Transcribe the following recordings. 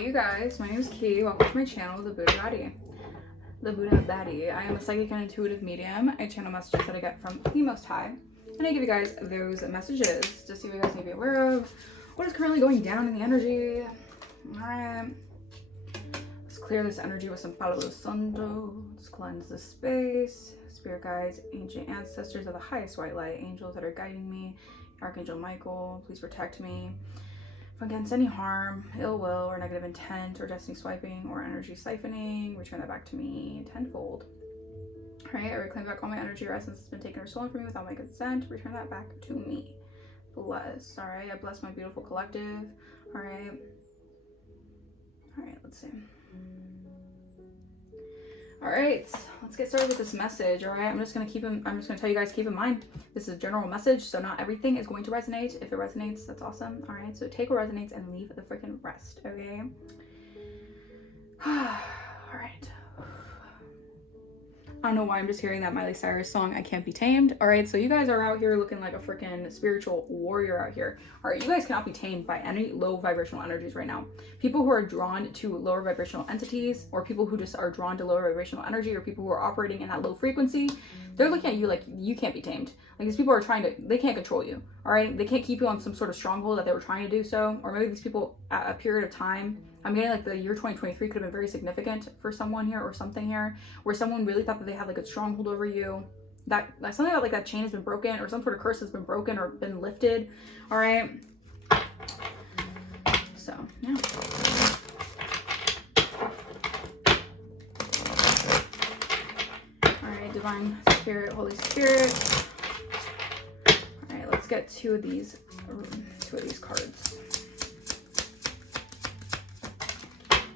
Hey you guys, my name is Key. Welcome to my channel, The Buddha Baddie. I am a psychic and intuitive medium. I channel messages that I get from the Most High, and I give you guys those messages to see what you guys need to be aware of, what is currently going down in the energy. Alright, let's clear this energy with some Palo Santo. Let's cleanse the space. Spirit guides, ancient ancestors of the highest white light, angels that are guiding me, Archangel Michael, please protect me against any harm, ill will, or negative intent, or destiny swiping, or energy siphoning. Return that back to me tenfold. Alright, I reclaim back all my energy or essence that's been taken or stolen from me without my consent. Return that back to me. Bless. Alright, I bless my beautiful collective. Alright. Alright, let's see. Alright, let's get started with this message. Alright, I'm just gonna tell you guys, keep in mind, this is a general message, so not everything is going to resonate. If it resonates, that's awesome. Alright, so take what resonates and leave the freaking rest, okay? Alright. I don't know why I'm just hearing that Miley Cyrus song, I Can't Be Tamed. Alright, so you guys are out here looking like a freaking spiritual warrior out here. Alright, you guys cannot be tamed by any low vibrational energies right now. People who are drawn to lower vibrational entities, or people who just are drawn to lower vibrational energy, or people who are operating in that low frequency, they're looking at you like you can't be tamed. Like, these people are they can't control you. Alright, they can't keep you on some sort of stronghold that they were trying to do so. Or maybe these people at a period of time, I'm getting like the year 2023 could have been very significant for someone here, or something here, where someone really thought that they had like a stronghold over you. That something about like that chain has been broken, or some sort of curse has been broken or been lifted. All right. So yeah. All right, Divine Spirit, Holy Spirit. All right, let's get two of these cards.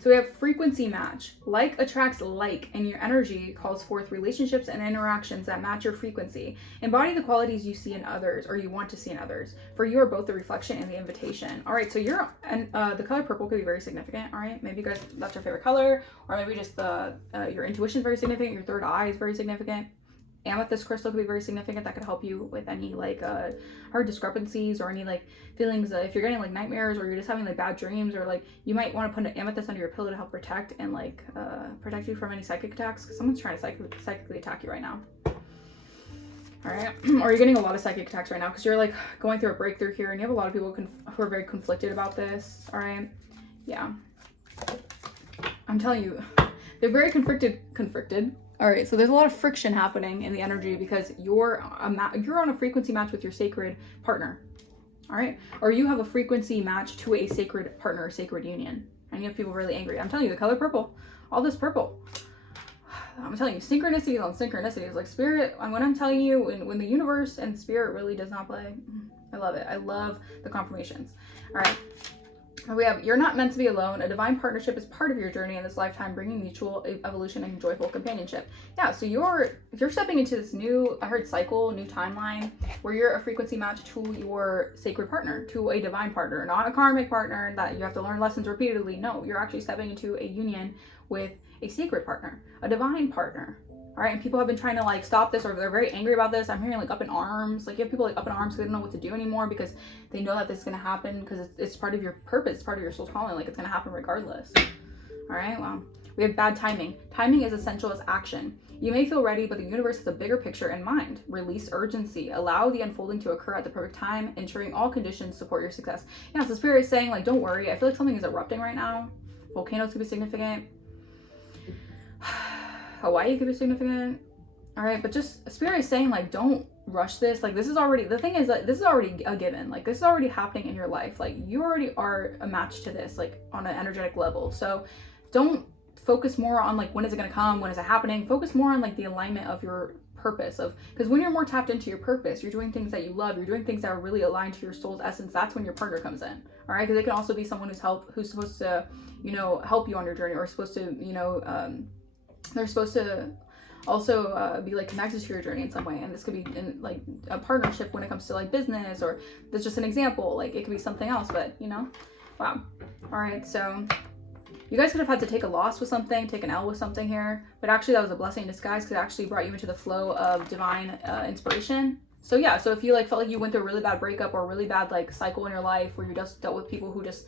So we have frequency match. Like attracts like, and your energy calls forth relationships and interactions that match your frequency. Embody the qualities you see in others, or you want to see in others. For you are both the reflection and the invitation. All right, so the color purple could be very significant. All right, maybe you guys, that's your favorite color, or maybe just your intuition is very significant. Your third eye is very significant. Amethyst crystal could be very significant. That could help you with any like hard discrepancies, or any like feelings if you're getting like nightmares, or you're just having like bad dreams, or like you might want to put an amethyst under your pillow to help protect and like protect you from any psychic attacks, because someone's trying to psychically attack you right now. All right, or you're getting a lot of psychic attacks right now because you're like going through a breakthrough here, and you have a lot of people who are very conflicted about this. All right, yeah, I'm telling you, they're very conflicted. All right, so there's a lot of friction happening in the energy because you're on a frequency match with your sacred partner. All right, or you have a frequency match to a sacred partner, sacred union, and you have people really angry. I'm telling you, the color purple, all this purple. I'm telling you, synchronicities on synchronicities. Like spirit, when I'm telling you, when the universe and spirit really does not play, I love it. I love the confirmations. All right. We have, you're not meant to be alone. A divine partnership is part of your journey in this lifetime, bringing mutual evolution and joyful companionship. Yeah, so you're stepping into this new, I heard cycle, new timeline, where you're a frequency match to your sacred partner, to a divine partner, not a karmic partner that you have to learn lessons repeatedly. No, you're actually stepping into a union with a sacred partner, a divine partner. All right, and people have been trying to like stop this, or they're very angry about this. I'm hearing like up in arms. Like you have people like up in arms because they don't know what to do anymore, because they know that this is going to happen, because it's part of your purpose, it's part of your soul's calling. Like it's going to happen regardless. All right, well, we have bad timing. Timing is essential as action. You may feel ready, but the universe has a bigger picture in mind. Release urgency. Allow the unfolding to occur at the perfect time, ensuring all conditions support your success. Yeah, so Spirit is saying like, don't worry. I feel like something is erupting right now. Volcanoes could be significant. Hawaii could be significant. All right, but just Spirit is saying like, don't rush this. Like this is already, the thing is that this is already a given. Like this is already happening in your life. Like you already are a match to this, like on an energetic level. So don't focus more on like, when is it going to come? When is it happening? Focus more on like the alignment of your purpose, because when you're more tapped into your purpose, you're doing things that you love, you're doing things that are really aligned to your soul's essence. That's when your partner comes in. All right, because they can also be someone who's supposed to, help you on your journey, or supposed to, they're supposed to also be like connected to your journey in some way. And this could be in like a partnership when it comes to like business, or that's just an example. Like it could be something else, but wow. All right, so you guys could have had to take a loss with something, take an L with something here, but actually that was a blessing in disguise, because it actually brought you into the flow of divine inspiration. So yeah, so if you like felt like you went through a really bad breakup, or a really bad like cycle in your life where you just dealt with people who just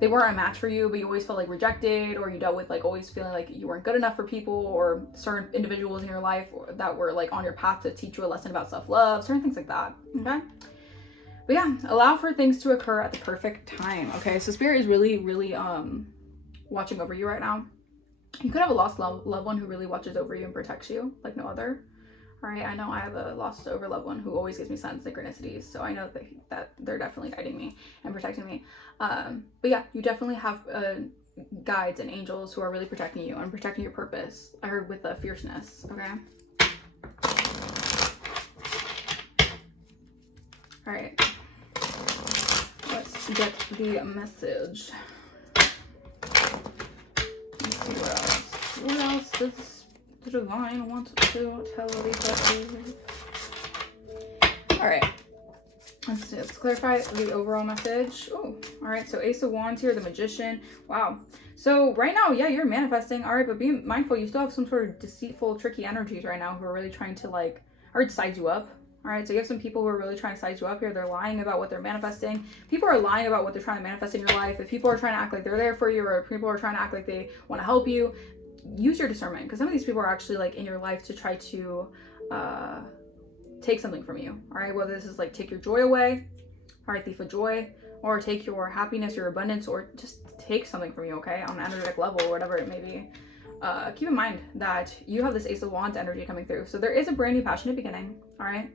they weren't a match for you, but you always felt like rejected, or you dealt with like always feeling like you weren't good enough for people, or certain individuals in your life that were like on your path to teach you a lesson about self-love, certain things like that. Okay. But yeah, allow for things to occur at the perfect time. Okay. So spirit is really, really watching over you right now. You could have a lost loved one who really watches over you and protects you like no other. All right, I know I have a lost over loved one who always gives me signs, synchronicities, so I know that they're definitely guiding me and protecting me. But yeah, you definitely have guides and angels who are really protecting you and protecting your purpose. I heard with fierceness. Okay. All right. Let's get the message. Let's see what else. What else does the divine wants to tell these lefties? All right. Let's clarify the overall message. Oh, all right. So Ace of Wands here, the Magician. Wow. So right now, yeah, you're manifesting. All right, but be mindful. You still have some sort of deceitful, tricky energies right now who are really trying to like, or size you up. All right. So you have some people who are really trying to size you up here. They're lying about what they're manifesting. People are lying about what they're trying to manifest in your life. If people are trying to act like they're there for you, or if people are trying to act like they want to help you, use your discernment, because some of these people are actually like in your life to try to take something from you. All right, whether this is like take your joy away, all right, thief of joy, or take your happiness, your abundance, or just take something from you, okay, on an energetic level or whatever it may be. Keep in mind that you have this Ace of Wands energy coming through, so there is a brand new passionate beginning. All right,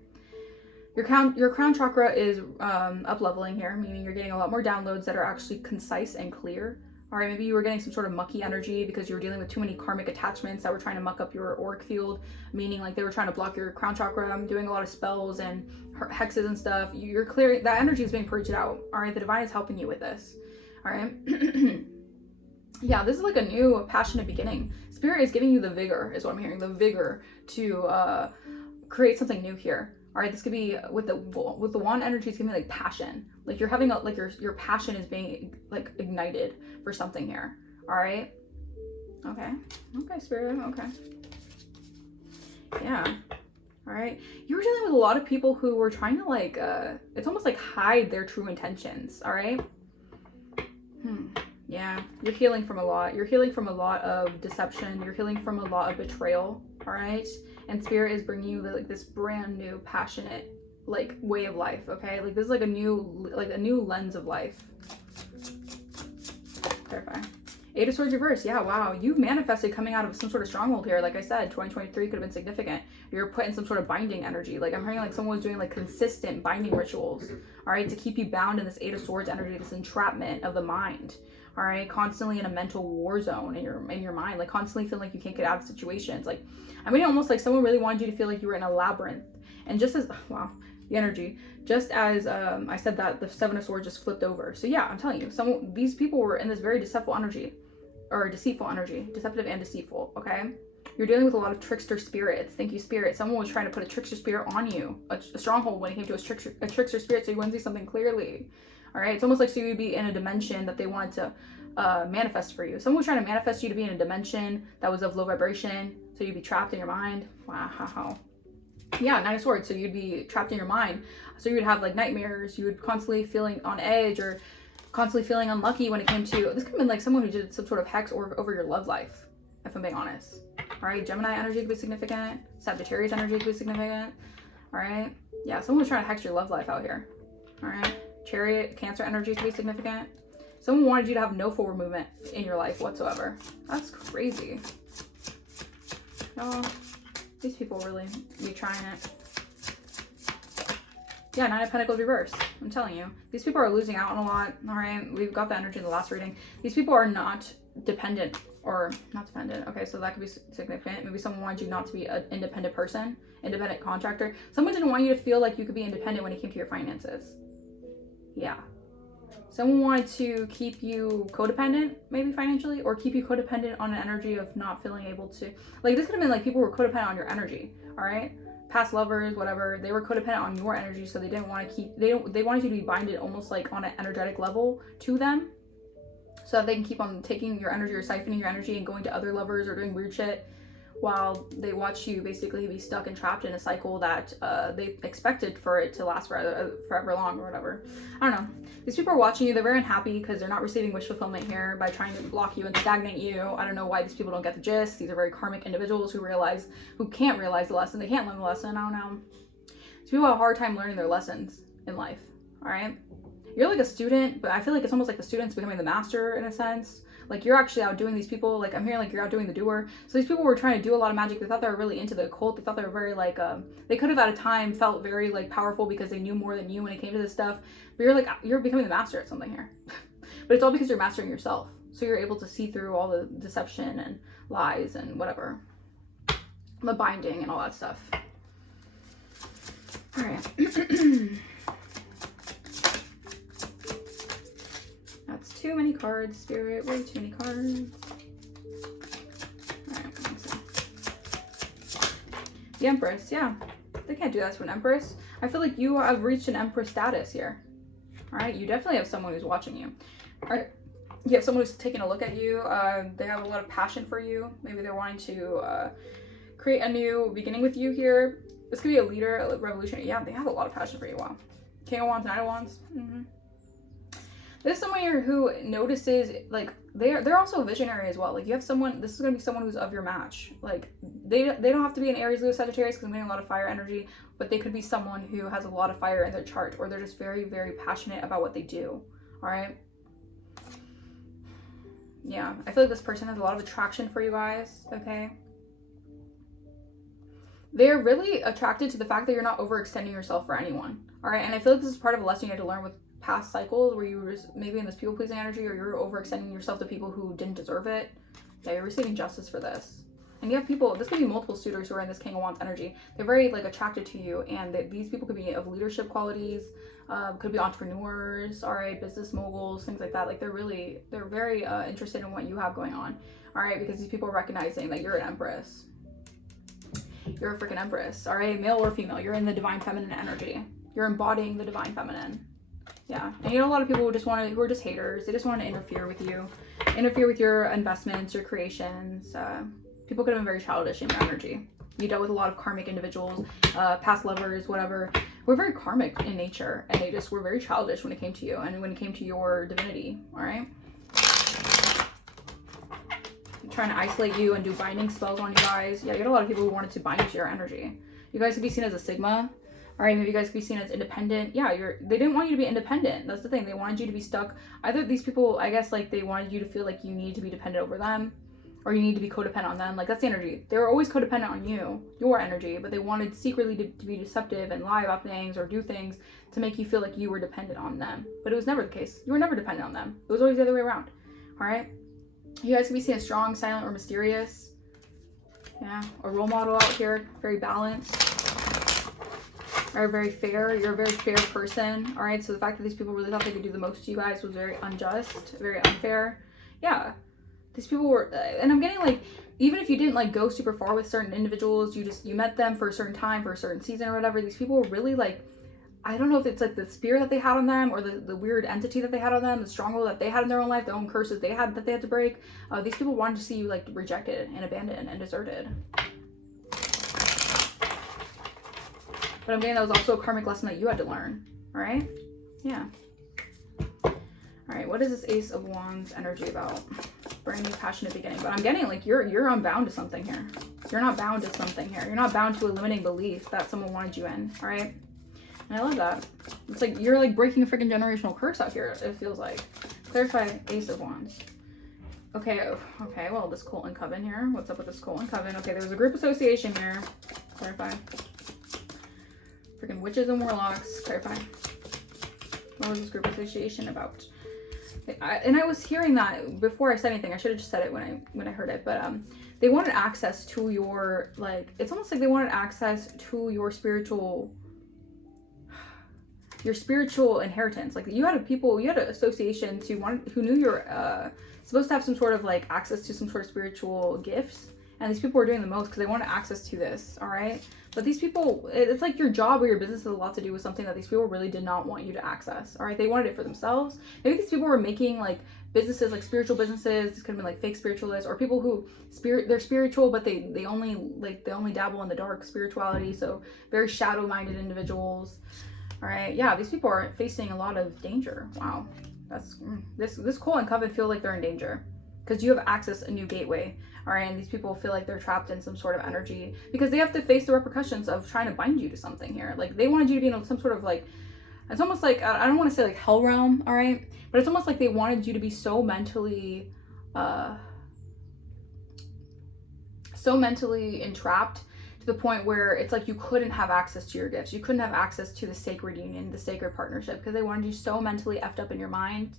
your crown chakra is up leveling here, meaning you're getting a lot more downloads that are actually concise and clear. All right, maybe you were getting some sort of mucky energy because you were dealing with too many karmic attachments that were trying to muck up your auric field, meaning like they were trying to block your crown chakra, doing a lot of spells and hexes and stuff. You're clearing, that energy is being purged out. All right, the divine is helping you with this. All right. Yeah, this is like a new passionate beginning. Spirit is giving you the vigor, is what I'm hearing, the vigor to create something new here. All right, this could be with the wand energy. It's giving me like passion, like you're having a, like your passion is being like ignited for something here. All right, okay, Spirit, okay, yeah, all right. You were dealing with a lot of people who were trying to like, it's almost like hide their true intentions. All right, yeah, you're healing from a lot. You're healing from a lot of deception. You're healing from a lot of betrayal. All right. And Spirit is bringing you like this brand new passionate like way of life. Okay, like this is like a new lens of life. Clarify. Eight of Swords reverse. Yeah, wow, you've manifested coming out of some sort of stronghold here. Like I said, 2023 could have been significant. You're put in some sort of binding energy. Like I'm hearing like someone was doing like consistent binding rituals, all right, to keep you bound in this Eight of Swords energy, this entrapment of the mind. All right, constantly in a mental war zone in your mind, like constantly feeling like you can't get out of situations. Like I mean, almost like someone really wanted you to feel like you were in a labyrinth. And just as, wow, the energy, just as I said that, the Seven of Swords just flipped over. So yeah, I'm telling you, these people were in this very deceitful energy, or deceitful energy, deceptive and deceitful. Okay, you're dealing with a lot of trickster spirits. Thank you, Spirit. Someone was trying to put a trickster spirit on you, a stronghold when it came to a trickster spirit, so you wouldn't see something clearly. All right, it's almost like so you'd be in a dimension that they wanted to manifest for you. Someone was trying to manifest you to be in a dimension that was of low vibration, so you'd be trapped in your mind. Wow. Yeah, Nine of Swords. So you'd be trapped in your mind. So you would have like nightmares. You would constantly feeling on edge or constantly feeling unlucky when it came to, this could have been like someone who did some sort of hex over your love life, if I'm being honest. All right, Gemini energy could be significant. Sagittarius energy could be significant. All right, yeah, someone was trying to hex your love life out here. All right, Chariot, Cancer energy could be significant. Someone wanted you to have no forward movement in your life whatsoever. That's crazy. Oh, these people really be trying it. Yeah, Nine of Pentacles reverse. I'm telling you, these people are losing out on a lot. All right, we've got the energy in the last reading. These people are not dependent, or not dependent. Okay, so that could be significant. Maybe someone wanted you not to be an independent person, independent contractor. Someone didn't want you to feel like you could be independent when it came to your finances. Yeah. Someone wanted to keep you codependent, maybe financially, or keep you codependent on an energy of not feeling able to, like this could have been like people were codependent on your energy. All right, past lovers, whatever, they were codependent on your energy, so they didn't want to keep, they wanted you to be binded almost like on an energetic level to them, so that they can keep on taking your energy or siphoning your energy and going to other lovers or doing weird shit while they watch you basically be stuck and trapped in a cycle that they expected for it to last forever long or whatever. I don't know. These people are watching you. They're very unhappy because they're not receiving wish fulfillment here by trying to block you and stagnate you. I don't know why these people don't get the gist. These are very karmic individuals who can't realize the lesson. They can't learn the lesson. I don't know. These people have a hard time learning their lessons in life. All right. You're like a student, but I feel like it's almost like the student's becoming the master in a sense. Like you're actually outdoing these people. Like I'm hearing like you're outdoing the doer. So these people were trying to do a lot of magic. They thought they were really into the occult. They thought they were very like, they could have at a time felt very like powerful because they knew more than you when it came to this stuff. But you're becoming the master at something here. But it's all because you're mastering yourself. So you're able to see through all the deception and lies and whatever. The binding and all that stuff. All right. That's too many cards, Spirit. Way too many cards. Alright, let's see. The Empress, yeah. They can't do that to an Empress. I feel like you have reached an Empress status here. Alright, you definitely have someone who's watching you. Alright, you have someone who's taking a look at you. They have a lot of passion for you. Maybe they're wanting to create a new beginning with you here. This could be a leader, a revolutionary. Yeah, they have a lot of passion for you. Wow. King of Wands, Knight of Wands. Mm-hmm. This is someone here who notices, like, they're also a visionary as well. Like, you have someone, this is going to be someone who's of your match. Like, they don't have to be an Aries, Leo, Sagittarius because I'm getting a lot of fire energy, but they could be someone who has a lot of fire in their chart, or they're just very, very passionate about what they do. All right? Yeah, I feel like this person has a lot of attraction for you guys, okay? They're really attracted to the fact that you're not overextending yourself for anyone. All right? And I feel like this is part of a lesson you had to learn with past cycles where you were just maybe in this people-pleasing energy, or you're overextending yourself to people who didn't deserve it. Yeah, you're receiving justice for this. And you have people, this could be multiple suitors who are in this King of Wands energy. They're very like attracted to you, and these people could be of leadership qualities, could be entrepreneurs, all right, business moguls, things like that. Like they're very interested in what you have going on, all right, because these people are recognizing that you're an Empress. You're a freaking Empress, all right, male or female. You're in the divine feminine energy. You're embodying the divine feminine. Yeah, and you know, a lot of people who are just haters. They just want to interfere with you, interfere with your investments, your creations. People could have been very childish in your energy. You dealt with a lot of karmic individuals, past lovers, whatever. We're very karmic in nature, and they just were very childish when it came to you and when it came to your divinity. All right, trying to isolate you and do binding spells on you guys. Yeah, you had a lot of people who wanted to bind you to your energy. You guys could be seen as a Sigma. All right, maybe you guys could be seen as independent. Yeah, they didn't want you to be independent. That's the thing. They wanted you to be stuck. Either these people, I guess, like they wanted you to feel like you need to be dependent over them, or you need to be codependent on them. Like that's the energy. They were always codependent on you, your energy, but they wanted secretly to be deceptive and lie about things or do things to make you feel like you were dependent on them. But it was never the case. You were never dependent on them. It was always the other way around. All right. You guys can be seen as strong, silent, or mysterious. Yeah, a role model out here, very balanced. Are very fair. You're a very fair person. All right, so the fact that these people really thought they could do the most to you guys was very unjust, very unfair. Yeah, these people were, and I'm getting like, even if you didn't like go super far with certain individuals, you met them for a certain time, for a certain season or whatever, these people were really like, I don't know if it's like the spirit that they had on them, or the weird entity that they had on them, the stronghold that they had in their own life, their own curses they had to break. These people wanted to see you like rejected and abandoned and deserted. But I'm getting that was also a karmic lesson that you had to learn. All right? Yeah. All right, what is this Ace of Wands energy about? Brand new passionate beginning. But I'm getting like you're unbound to something here. You're not bound to something here. You're not bound to a limiting belief that someone wanted you in. All right? And I love that. It's like you're like breaking a freaking generational curse out here, it feels like. Clarify Ace of Wands. Okay, well, this Colton Coven here. What's up with this Colton Coven? Okay, there's a group association here. Clarify. Freaking witches and warlocks. Clarify. What was this group association about? And I was hearing that before I said anything. I should have just said it when I heard it. But they wanted access to your, like, it's almost like they wanted access to your spiritual inheritance. Like you had associations who knew you're supposed to have some sort of like access to some sort of spiritual gifts, And these people are doing the most because they wanted access to this, all right? But these people, it's like your job or your business has a lot to do with something that these people really did not want you to access, all right? They wanted it for themselves. Maybe these people were making like businesses, like spiritual businesses. This could have been like fake spiritualists, or people who they're spiritual, but they only dabble in the dark spirituality. So very shadow-minded individuals, all right? Yeah, these people are facing a lot of danger. Wow, that's this Cole and Coven feel like they're in danger because you have access a new gateway. All right, and these people feel like they're trapped in some sort of energy because they have to face the repercussions of trying to bind you to something here. Like they wanted you to be in some sort of like, it's almost like, I don't want to say like hell realm, all right? But it's almost like they wanted you to be so mentally entrapped to the point where it's like you couldn't have access to your gifts. You couldn't have access to the sacred union, the sacred partnership, because they wanted you so mentally effed up in your mind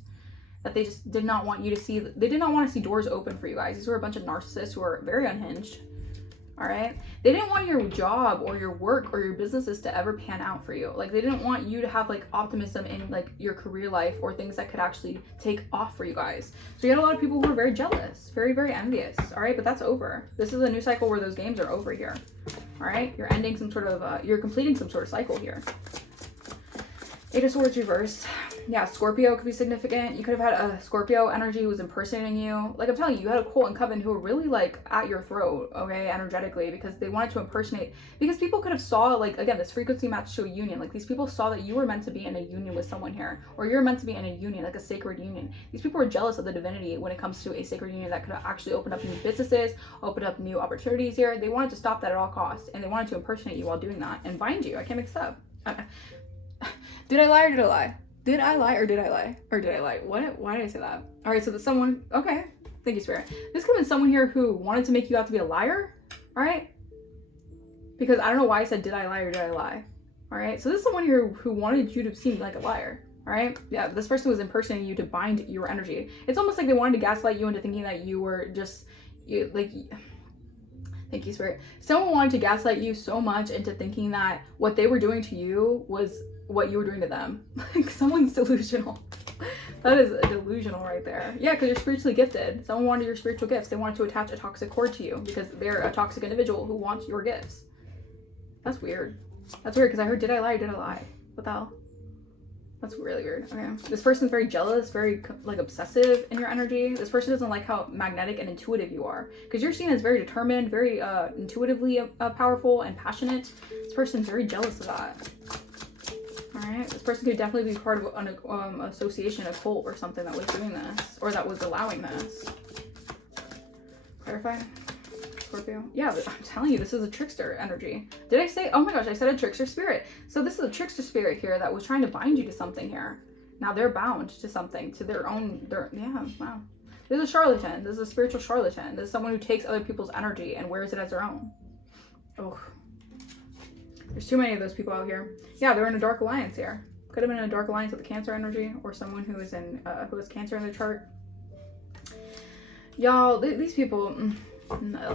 that they just did not want you to see, they did not want to see doors open for you guys. These were a bunch of narcissists who are very unhinged, all right? They didn't want your job or your work or your businesses to ever pan out for you. Like they didn't want you to have like optimism in like your career life or things that could actually take off for you guys. So you had a lot of people who were very jealous, very, very envious, all right? But that's over. This is a new cycle where those games are over here, all right? You're ending some sort of, you're completing some sort of cycle here. Eight of Swords reversed. Yeah, Scorpio could be significant. You could have had a Scorpio energy who was impersonating you. Like I'm telling you, you had a Cole and Coven who were really like at your throat, okay, energetically, because they wanted to impersonate. Because people could have saw, like, again, this frequency match to a union. Like these people saw that you were meant to be in a union with someone here, or you're meant to be in a union, like a sacred union. These people were jealous of the divinity when it comes to a sacred union that could actually open up new businesses, open up new opportunities here. They wanted to stop that at all costs, and they wanted to impersonate you while doing that and bind you. I can't mix up. Did I lie or did I lie? Did I lie or did I lie? Or did I lie? What? Why did I say that? All right, so there's someone, okay. Thank you, Spirit. This could have been someone here who wanted to make you out to be a liar, all right? Because I don't know why I said did I lie or did I lie, all right? So this is someone here who wanted you to seem like a liar, all right? Yeah, this person was impersonating you to bind your energy. It's almost like they wanted to gaslight you into thinking that you were just, thank you, Spirit. Someone wanted to gaslight you so much into thinking that what they were doing to you was what you were doing to them. Like someone's delusional. That is delusional right there. Yeah, because you're spiritually gifted. Someone wanted your spiritual gifts. They wanted to attach a toxic cord to you because they're a toxic individual who wants your gifts. That's weird. That's weird because I heard did I lie or did I lie? What the hell? That's really weird. Okay. This person's very jealous, very like obsessive in your energy. This person doesn't like how magnetic and intuitive you are because you're seen as very determined, very intuitively powerful and passionate. This person's very jealous of that. All right. This person could definitely be part of an association, a cult or something that was doing this or that was allowing this. Clarify. Scorpio. Yeah, but I'm telling you, this is a trickster energy. Did I say, oh my gosh, I said a trickster spirit. So this is a trickster spirit here that was trying to bind you to something here. Now they're bound to something, to their own, yeah, wow. This is a charlatan. This is a spiritual charlatan. This is someone who takes other people's energy and wears it as their own. Oh, there's too many of those people out here. Yeah, they're in a dark alliance here. Could have been in a dark alliance with the Cancer energy or someone who is in, who has Cancer in their chart. Y'all, these people, no.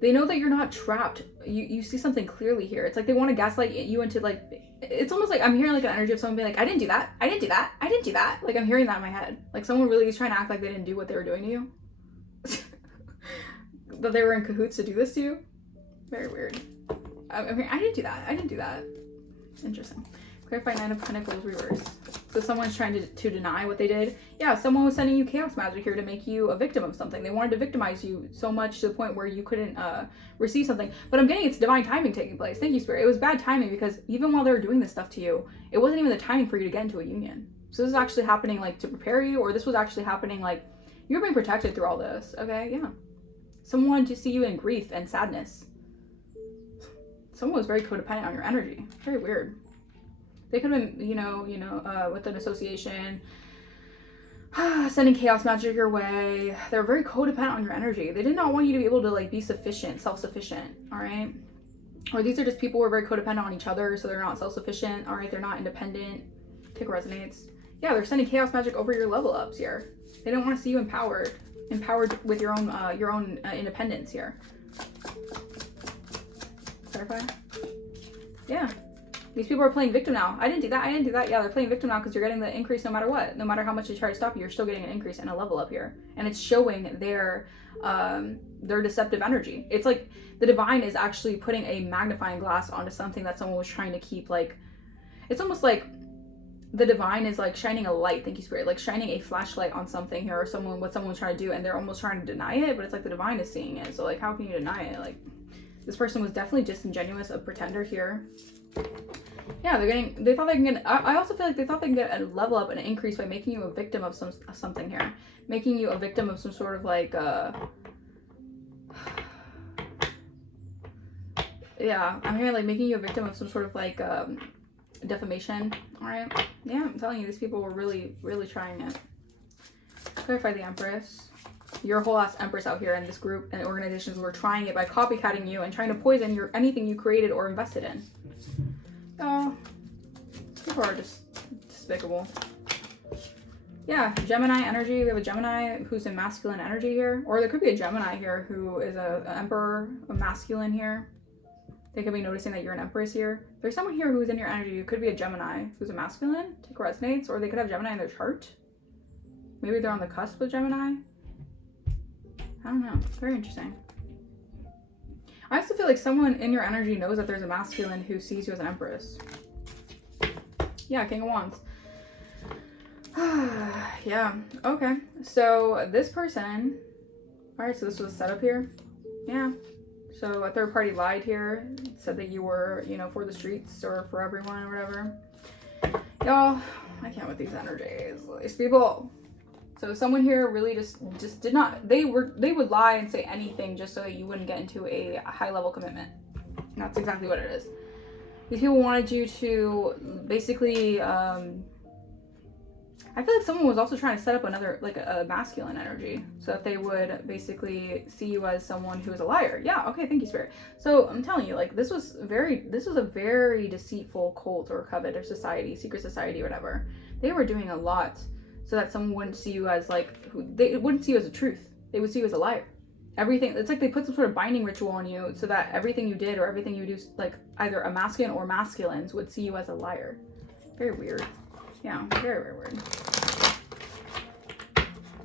They know that you're not trapped. You see something clearly here. It's like they want to gaslight you into like, it's almost like I'm hearing like an energy of someone being like, I didn't do that. I didn't do that. I didn't do that. Like I'm hearing that in my head. Like someone really is trying to act like they didn't do what they were doing to you. That they were in cahoots to do this to you. Very weird. I mean, I didn't do that. I didn't do that. Interesting. Clarify 9 of Pentacles reverse. So someone's trying to deny what they did. Yeah, someone was sending you chaos magic here to make you a victim of something. They wanted to victimize you so much to the point where you couldn't receive something. But I'm getting it's divine timing taking place. Thank you, Spirit. It was bad timing because even while they were doing this stuff to you, it wasn't even the timing for you to get into a union. So this is actually happening like to prepare you, or this was actually happening like you're being protected through all this. Okay, yeah. Someone wanted to see you in grief and sadness. Someone was very codependent on your energy. Very weird. They could have been, with an association, sending chaos magic your way. They're very codependent on your energy. They did not want you to be able to like be sufficient, self-sufficient, all right? Or these are just people who are very codependent on each other, so they're not self-sufficient, all right? They're not independent. Take what resonates. Yeah, they're sending chaos magic over your level ups here. They don't want to see you empowered with your own independence here. Clarify. Yeah. These people are playing victim now. I didn't do that. Yeah, they're playing victim now because you're getting the increase no matter what. No matter how much they try to stop you, you're still getting an increase and a level up here. And it's showing their deceptive energy. It's like the divine is actually putting a magnifying glass onto something that someone was trying to keep, like, it's almost like the divine is like shining a light, thank you spirit, like shining a flashlight on something here, or what someone's trying to do, and they're almost trying to deny it, but it's like the divine is seeing it. So like, how can you deny it? Like, this person was definitely disingenuous, a pretender here. Yeah, they thought they can get, I also feel like they thought they can get a level up and an increase by making you a victim of something here. Making you a victim of some sort of like, yeah, I'm hearing like making you a victim of some sort of like, defamation. All right. Yeah, I'm telling you, these people were really, really trying it. Clarify the Empress. You're a whole ass Empress out here, and this group and organizations were trying it by copycatting you and trying to poison anything you created or invested in. Oh, people are just despicable. Yeah, Gemini energy. We have a Gemini who's in masculine energy here, or there could be a Gemini here who is an Emperor, a masculine here. They could be noticing that you're an Empress here. There's someone here who's in your energy. It could be a Gemini who's a masculine. Take what resonates. Or they could have Gemini in their chart. Maybe they're on the cusp of Gemini. I don't know. Very interesting. I also feel like someone in your energy knows that there's a masculine who sees you as an Empress. Yeah, King of Wands. Yeah. Okay. So this person... Alright, so this was a setup here. Yeah. So a third party lied here, said that you were, you know, for the streets or for everyone or whatever. Y'all, I can't with these energies. These people. So someone here really just did not, they would lie and say anything just so that you wouldn't get into a high level commitment. And that's exactly what it is. These people wanted you to basically, I feel like someone was also trying to set up another, like a masculine energy, so that they would basically see you as someone who is a liar. Yeah, okay, thank you, Spirit. So I'm telling you, like, this was a very deceitful cult or coven or society, secret society, whatever. They were doing a lot so that someone wouldn't see you as like, they wouldn't see you as a truth. They would see you as a liar. Everything, it's like they put some sort of binding ritual on you so that everything you did or everything you do, like either a masculine or masculines, would see you as a liar. Very weird. Yeah, very, very weird.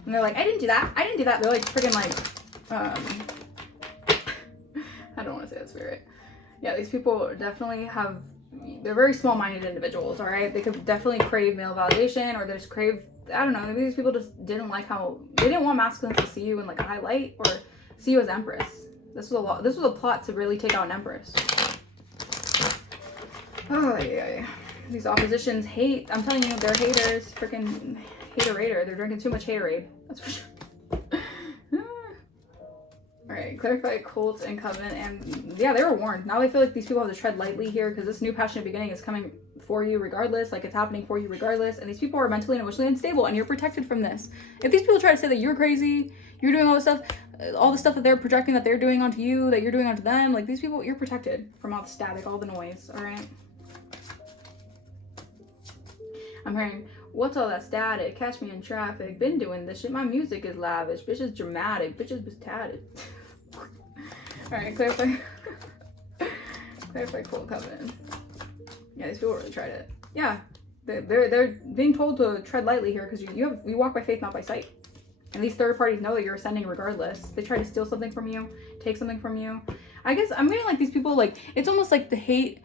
And they're like, I didn't do that. They're like freaking like, I don't want to say that, Spirit. Yeah, these people definitely have, they're very small-minded individuals, all right? They could definitely crave male validation, or they just crave, I don't know, maybe these people just didn't like how, they didn't want masculines to see you in like a highlight or see you as Empress. This was a plot to really take out an Empress. Oh, yeah. These oppositions hate. I'm telling you, they're haters. Freaking hater-rater. They're drinking too much haterade. That's for sure. Alright, clarify cults and covenant. And yeah, they were warned. Now they feel like these people have to tread lightly here because this new passionate beginning is coming for you regardless. Like, it's happening for you regardless. And these people are mentally and emotionally unstable, and you're protected from this. If these people try to say that you're crazy, you're doing all the stuff that they're projecting that they're doing onto you, that you're doing onto them, like, these people, you're protected from all the static, all the noise. Alright? I'm hearing, what's all that static? Catch me in traffic. Been doing this shit. My music is lavish. Bitch is dramatic. Bitches was tatted. Alright, clarify. Clarify cool covenant. Yeah, these people really tried it. Yeah, they're being told to tread lightly here because you walk by faith, not by sight. And these third parties know that you're ascending regardless. They try to steal something from you, take something from you. I guess I'm getting like these people, like, it's almost like the hate,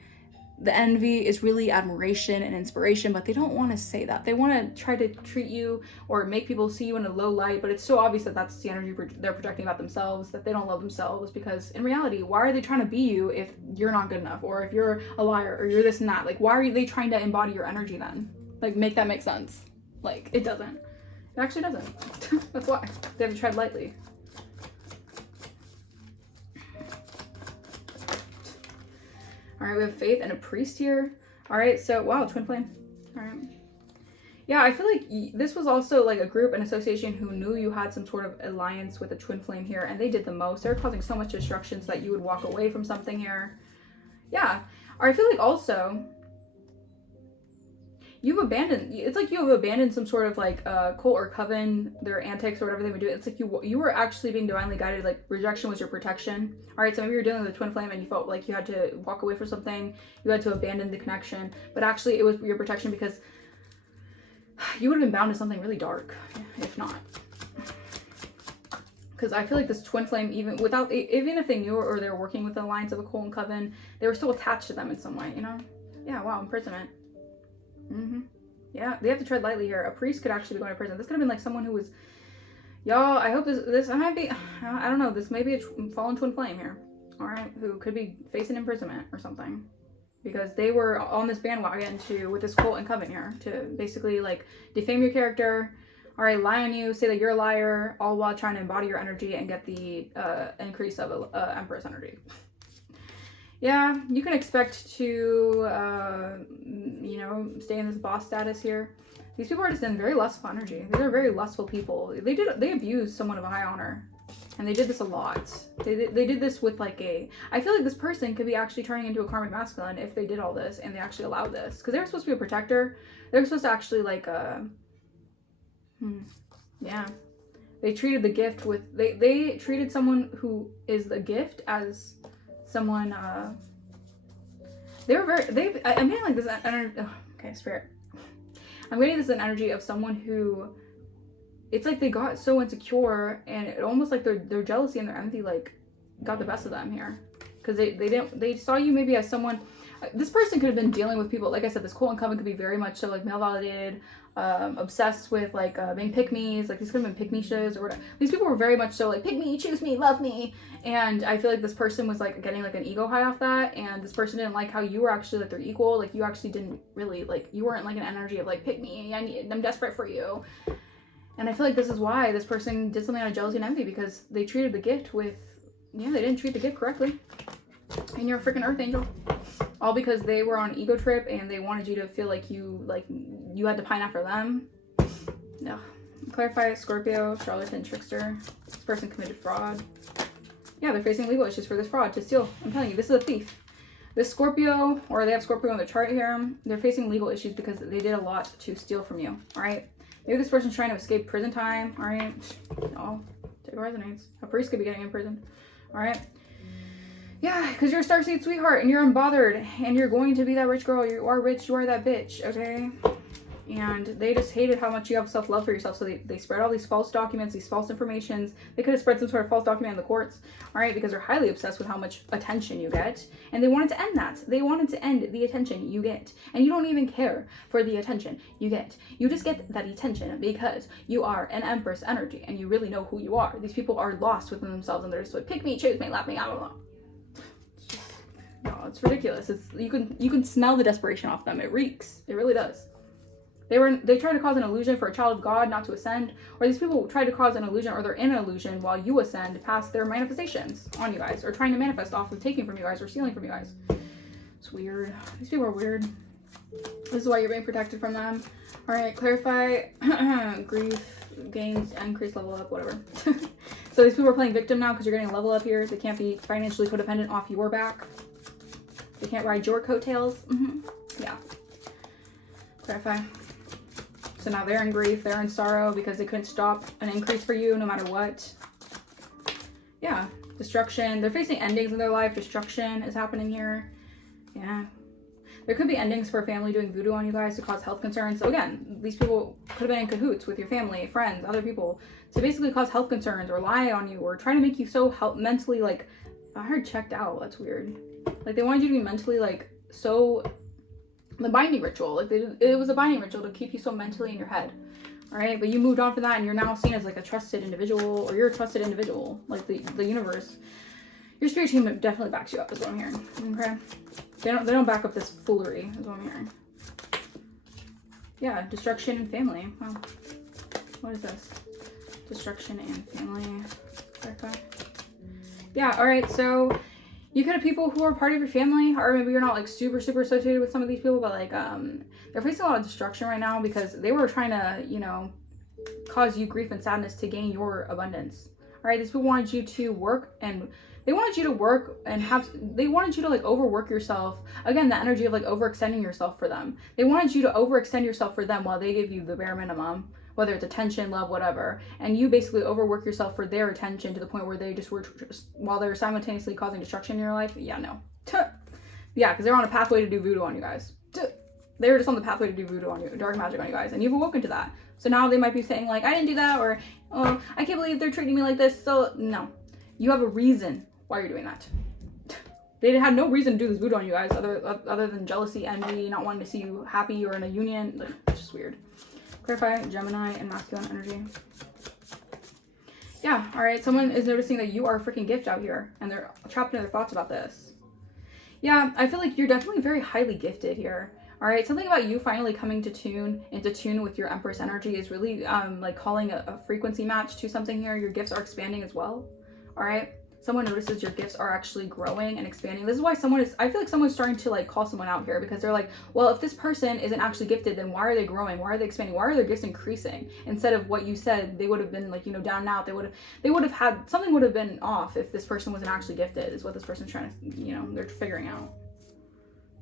the envy is really admiration and inspiration, but they don't want to say that. They want to try to treat you or make people see you in a low light, but it's so obvious that that's the energy they're projecting about themselves, that they don't love themselves, because in reality, why are they trying to be you if you're not good enough, or if you're a liar, or you're this and that? Like, why are they trying to embody your energy then? Like, make that make sense. Like, it doesn't. It actually doesn't. That's why. They have to tread lightly. All right, we have faith and a priest here. All right, so, wow, twin flame. All right. Yeah, I feel like this was also like a group, an association who knew you had some sort of alliance with a twin flame here, and they did the most. They're causing so much destruction so that you would walk away from something here. Yeah. Or I feel like also, you've abandoned, it's like you have abandoned some sort of like cult or coven, their antics or whatever they would do. It's like you were actually being divinely guided, like rejection was your protection. All right, so maybe you're dealing with a twin flame and you felt like you had to walk away from something, you had to abandon the connection, but actually it was your protection because you would have been bound to something really dark if not. Because I feel like this twin flame, even if they knew or they were working with the lines of a cult and coven, they were still attached to them in some way, you know? Yeah, wow, imprisonment. Yeah, they have to tread lightly here. A priest could actually be going to prison. This could have been like someone who was, y'all, I hope this might be, I don't know, this may be a fallen twin flame here. All right, who could be facing imprisonment or something. Because they were on this bandwagon with this cult and coven here to basically like defame your character, all right, lie on you, say that you're a liar, all while trying to embody your energy and get the increase of Empress energy. Yeah, you can expect to, you know, stay in this boss status here. These people are just in very lustful energy. These are very lustful people. They abused someone of a high honor. And they did this a lot. They did this with like I feel like this person could be actually turning into a karmic masculine if they did all this and they actually allowed this. Because they were supposed to be a protector. They were supposed to actually like, yeah. They treated the gift with, they treated someone who is the gift as someone, I'm getting like this energy, okay, spirit. I'm getting this energy of someone who, it's like they got so insecure and it almost like their jealousy and their envy like got the best of them here. Because they saw you maybe as someone, this person could have been dealing with people, like I said, this cult and coven could be very much so like male validated, obsessed with like being pick-me's, like these could have been pick-me-shes or whatever. These people were very much so like pick me, choose me, love me. And I feel like this person was like getting like an ego high off that, and this person didn't like how you were actually like their equal, like you actually didn't really like, you weren't like an energy of like pick me, I'm desperate for you. And I feel like this is why this person did something out of jealousy and envy, because they treated the gift with, yeah, they didn't treat the gift correctly. And you're a freaking earth angel. All because they were on an ego trip and they wanted you to feel like you had to pine after them. No. Clarify, Scorpio, charlatan, trickster. This person committed fraud. Yeah, they're facing legal issues for this fraud to steal. I'm telling you, this is a thief. This Scorpio, or they have Scorpio on their chart here, they're facing legal issues because they did a lot to steal from you. All right. Maybe this person's trying to escape prison time. All right. Oh, take what resonates. A priest could be getting imprisoned. All right. Yeah, because you're a starseed sweetheart and you're unbothered and you're going to be that rich girl. You are rich. You are that bitch. Okay. And they just hated how much you have self-love for yourself. So they spread all these false documents, these false informations. They could have spread some sort of false document in the courts. All right. Because they're highly obsessed with how much attention you get. And they wanted to end that. They wanted to end the attention you get. And you don't even care for the attention you get. You just get that attention because you are an Empress energy and you really know who you are. These people are lost within themselves and they're just like, pick me, choose me, love me, I don't know. No, it's ridiculous. It's you can smell the desperation off them. It reeks. It really does. They tried to cause an illusion for a child of God not to ascend, or these people tried to cause an illusion, or they're in an illusion while you ascend past their manifestations on you guys, or trying to manifest off of taking from you guys or stealing from you guys. It's weird. These people are weird. This is why you're being protected from them. All right, clarify. Grief gains, increase, level up, whatever. So these people are playing victim now because you're getting a level up here. They can't be financially codependent off your back. They can't ride your coattails. Yeah. Clarify. So now they're in grief. They're in sorrow because they couldn't stop an increase for you no matter what. Yeah. Destruction. They're facing endings in their life. Destruction is happening here. Yeah. There could be endings for a family doing voodoo on you guys to cause health concerns. So again, these people could have been in cahoots with your family, friends, other people to basically cause health concerns or lie on you or try to make you so mentally like, I heard checked out. That's weird. Like they wanted you to be mentally like so, the binding ritual, like it was a binding ritual to keep you so mentally in your head. All right, but you moved on from that and you're now seen as like a trusted individual, or you're a trusted individual, like the universe. Your spirit team definitely backs you up is what I'm hearing. Okay, they don't back up this foolery is what I'm hearing. Yeah, destruction and family. Wow, what is this? Destruction and family. Okay. Yeah. All right. So you could have people who are part of your family, or maybe you're not like super associated with some of these people, but like they're facing a lot of destruction right now because they were trying to, you know, cause you grief and sadness to gain your abundance. All right, these people wanted you to work, and They wanted you to work and they wanted you to like overwork yourself. Again, the energy of like overextending yourself for them. They wanted you to overextend yourself for them while they give you the bare minimum, whether it's attention, love, whatever. And you basically overwork yourself for their attention to the point where they just were, while they're simultaneously causing destruction in your life. Yeah, no. Yeah, because they're on a pathway to do voodoo on you guys. They were just on the pathway to do voodoo on you, dark magic on you guys, and you've awoken to that. So now they might be saying like, I didn't do that, or, oh, I can't believe they're treating me like this. So no, you have a reason why you're doing that. They had no reason to do this voodoo on you guys other than jealousy, envy, not wanting to see you happy or in a union. Ugh, it's just weird. Clarify Gemini and masculine energy. Yeah, all right. Someone is noticing that you are a freaking gift out here, and they're trapped in their thoughts about this. Yeah, I feel like you're definitely very highly gifted here. All right, something about you finally coming into tune with your Empress energy is really like calling a frequency match to something here. Your gifts are expanding as well. All right, someone notices your gifts are actually growing and expanding. This is why I feel like someone's starting to like call someone out here, because they're like, well, if this person isn't actually gifted, then why are they growing? Why are they expanding? Why are their gifts increasing? Instead of what you said, they would have been like, you know, down and out. They would have had, something would have been off if this person wasn't actually gifted, is what this person's trying to, you know, they're figuring out.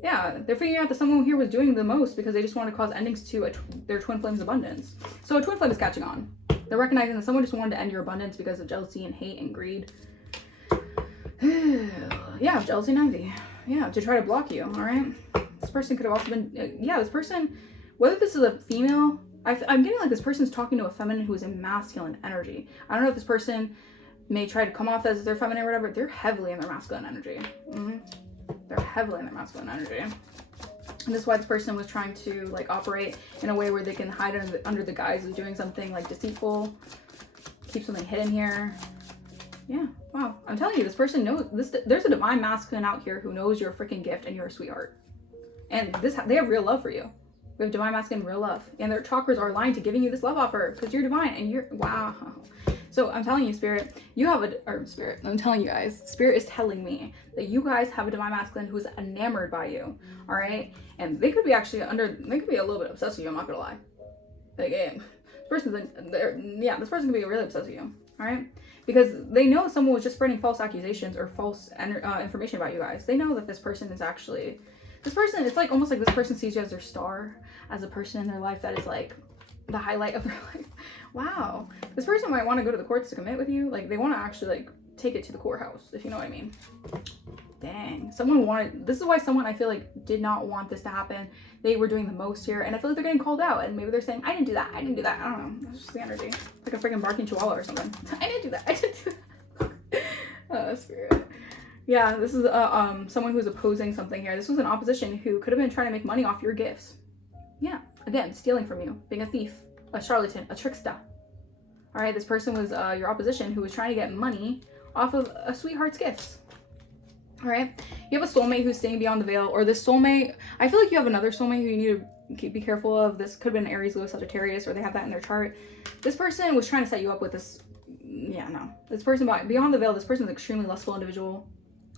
Yeah, they're figuring out that someone here was doing the most because they just want to cause endings to their twin flame's abundance. So a twin flame is catching on. They're recognizing that someone just wanted to end your abundance because of jealousy and hate and greed. Yeah, jealousy and envy. Yeah, to try to block you, all right? This person could have also been, this person, whether this is a female, I'm getting like this person's talking to a feminine who is in masculine energy. I don't know if this person may try to come off as they're feminine or whatever. They're heavily in their masculine energy. They're heavily in their masculine energy. And this is why this person was trying to like operate in a way where they can hide under the guise of doing something like deceitful, keep something hidden here. Yeah, wow. I'm telling you, this person knows this. There's a divine masculine out here who knows you're a freaking gift and you're a sweetheart. And they have real love for you. We have divine masculine, real love. And their chakras are aligned to giving you this love offer because you're divine and you're, wow. So I'm telling you, Spirit, I'm telling you guys, Spirit is telling me that you guys have a divine masculine who is enamored by you, all right? And they could be actually they could be a little bit obsessed with you, I'm not gonna lie. Like, this person could be really obsessed with you, all right? Because they know someone was just spreading false accusations or false information about you guys. They know that this person is actually, it's like almost like this person sees you as their star, as a person in their life that is like the highlight of their life. Wow, this person might want to go to the courts to commit with you. Like they want to actually like take it to the courthouse, if you know what I mean. Dang, this is why someone I feel like did not want this to happen. They were doing the most here, and I feel like they're getting called out, and maybe they're saying, I didn't do that, I don't know, that's just the energy. Like a freaking barking chihuahua or something. I didn't do that. Oh, Spirit. Yeah, this is someone who's opposing something here. This was an opposition who could have been trying to make money off your gifts. Yeah, again, stealing from you, being a thief, a charlatan, a trickster. All right, this person was your opposition who was trying to get money off of a sweetheart's gifts. All right, you have a soulmate who's staying beyond the veil, or this soulmate, I feel like you have another soulmate who you need to be careful of. This could have been Aries, Leo, Sagittarius, or they have that in their chart. This person was trying to set you up with this, this person beyond the veil, this person is an extremely lustful individual.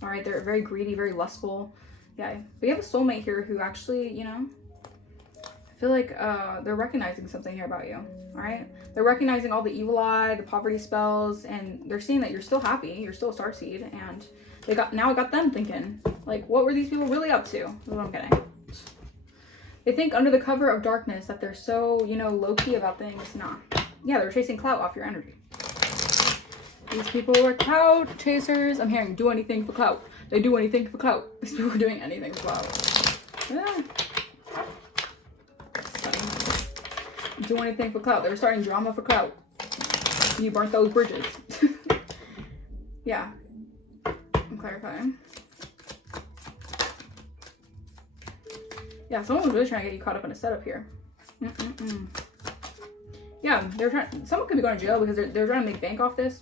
All right, they're very greedy, very lustful. Yeah, but you have a soulmate here who actually, you know, I feel like they're recognizing something here about you. All right, they're recognizing all the evil eye, the poverty spells, and they're seeing that you're still happy, you're still a starseed, and it got them thinking, like, what were these people really up to? That's what I'm getting. They think under the cover of darkness that they're so, you know, low-key about things. Nah. Yeah, they're chasing clout off your energy. These people are clout chasers. I'm hearing do anything for clout. They do anything for clout. These people are doing anything for clout. Yeah. Do anything for clout. They were starting drama for clout. You burnt those bridges. Yeah. I'm clarifying. Yeah, someone was really trying to get you caught up in a setup here. Yeah, someone could be going to jail because they're trying to make bank off this.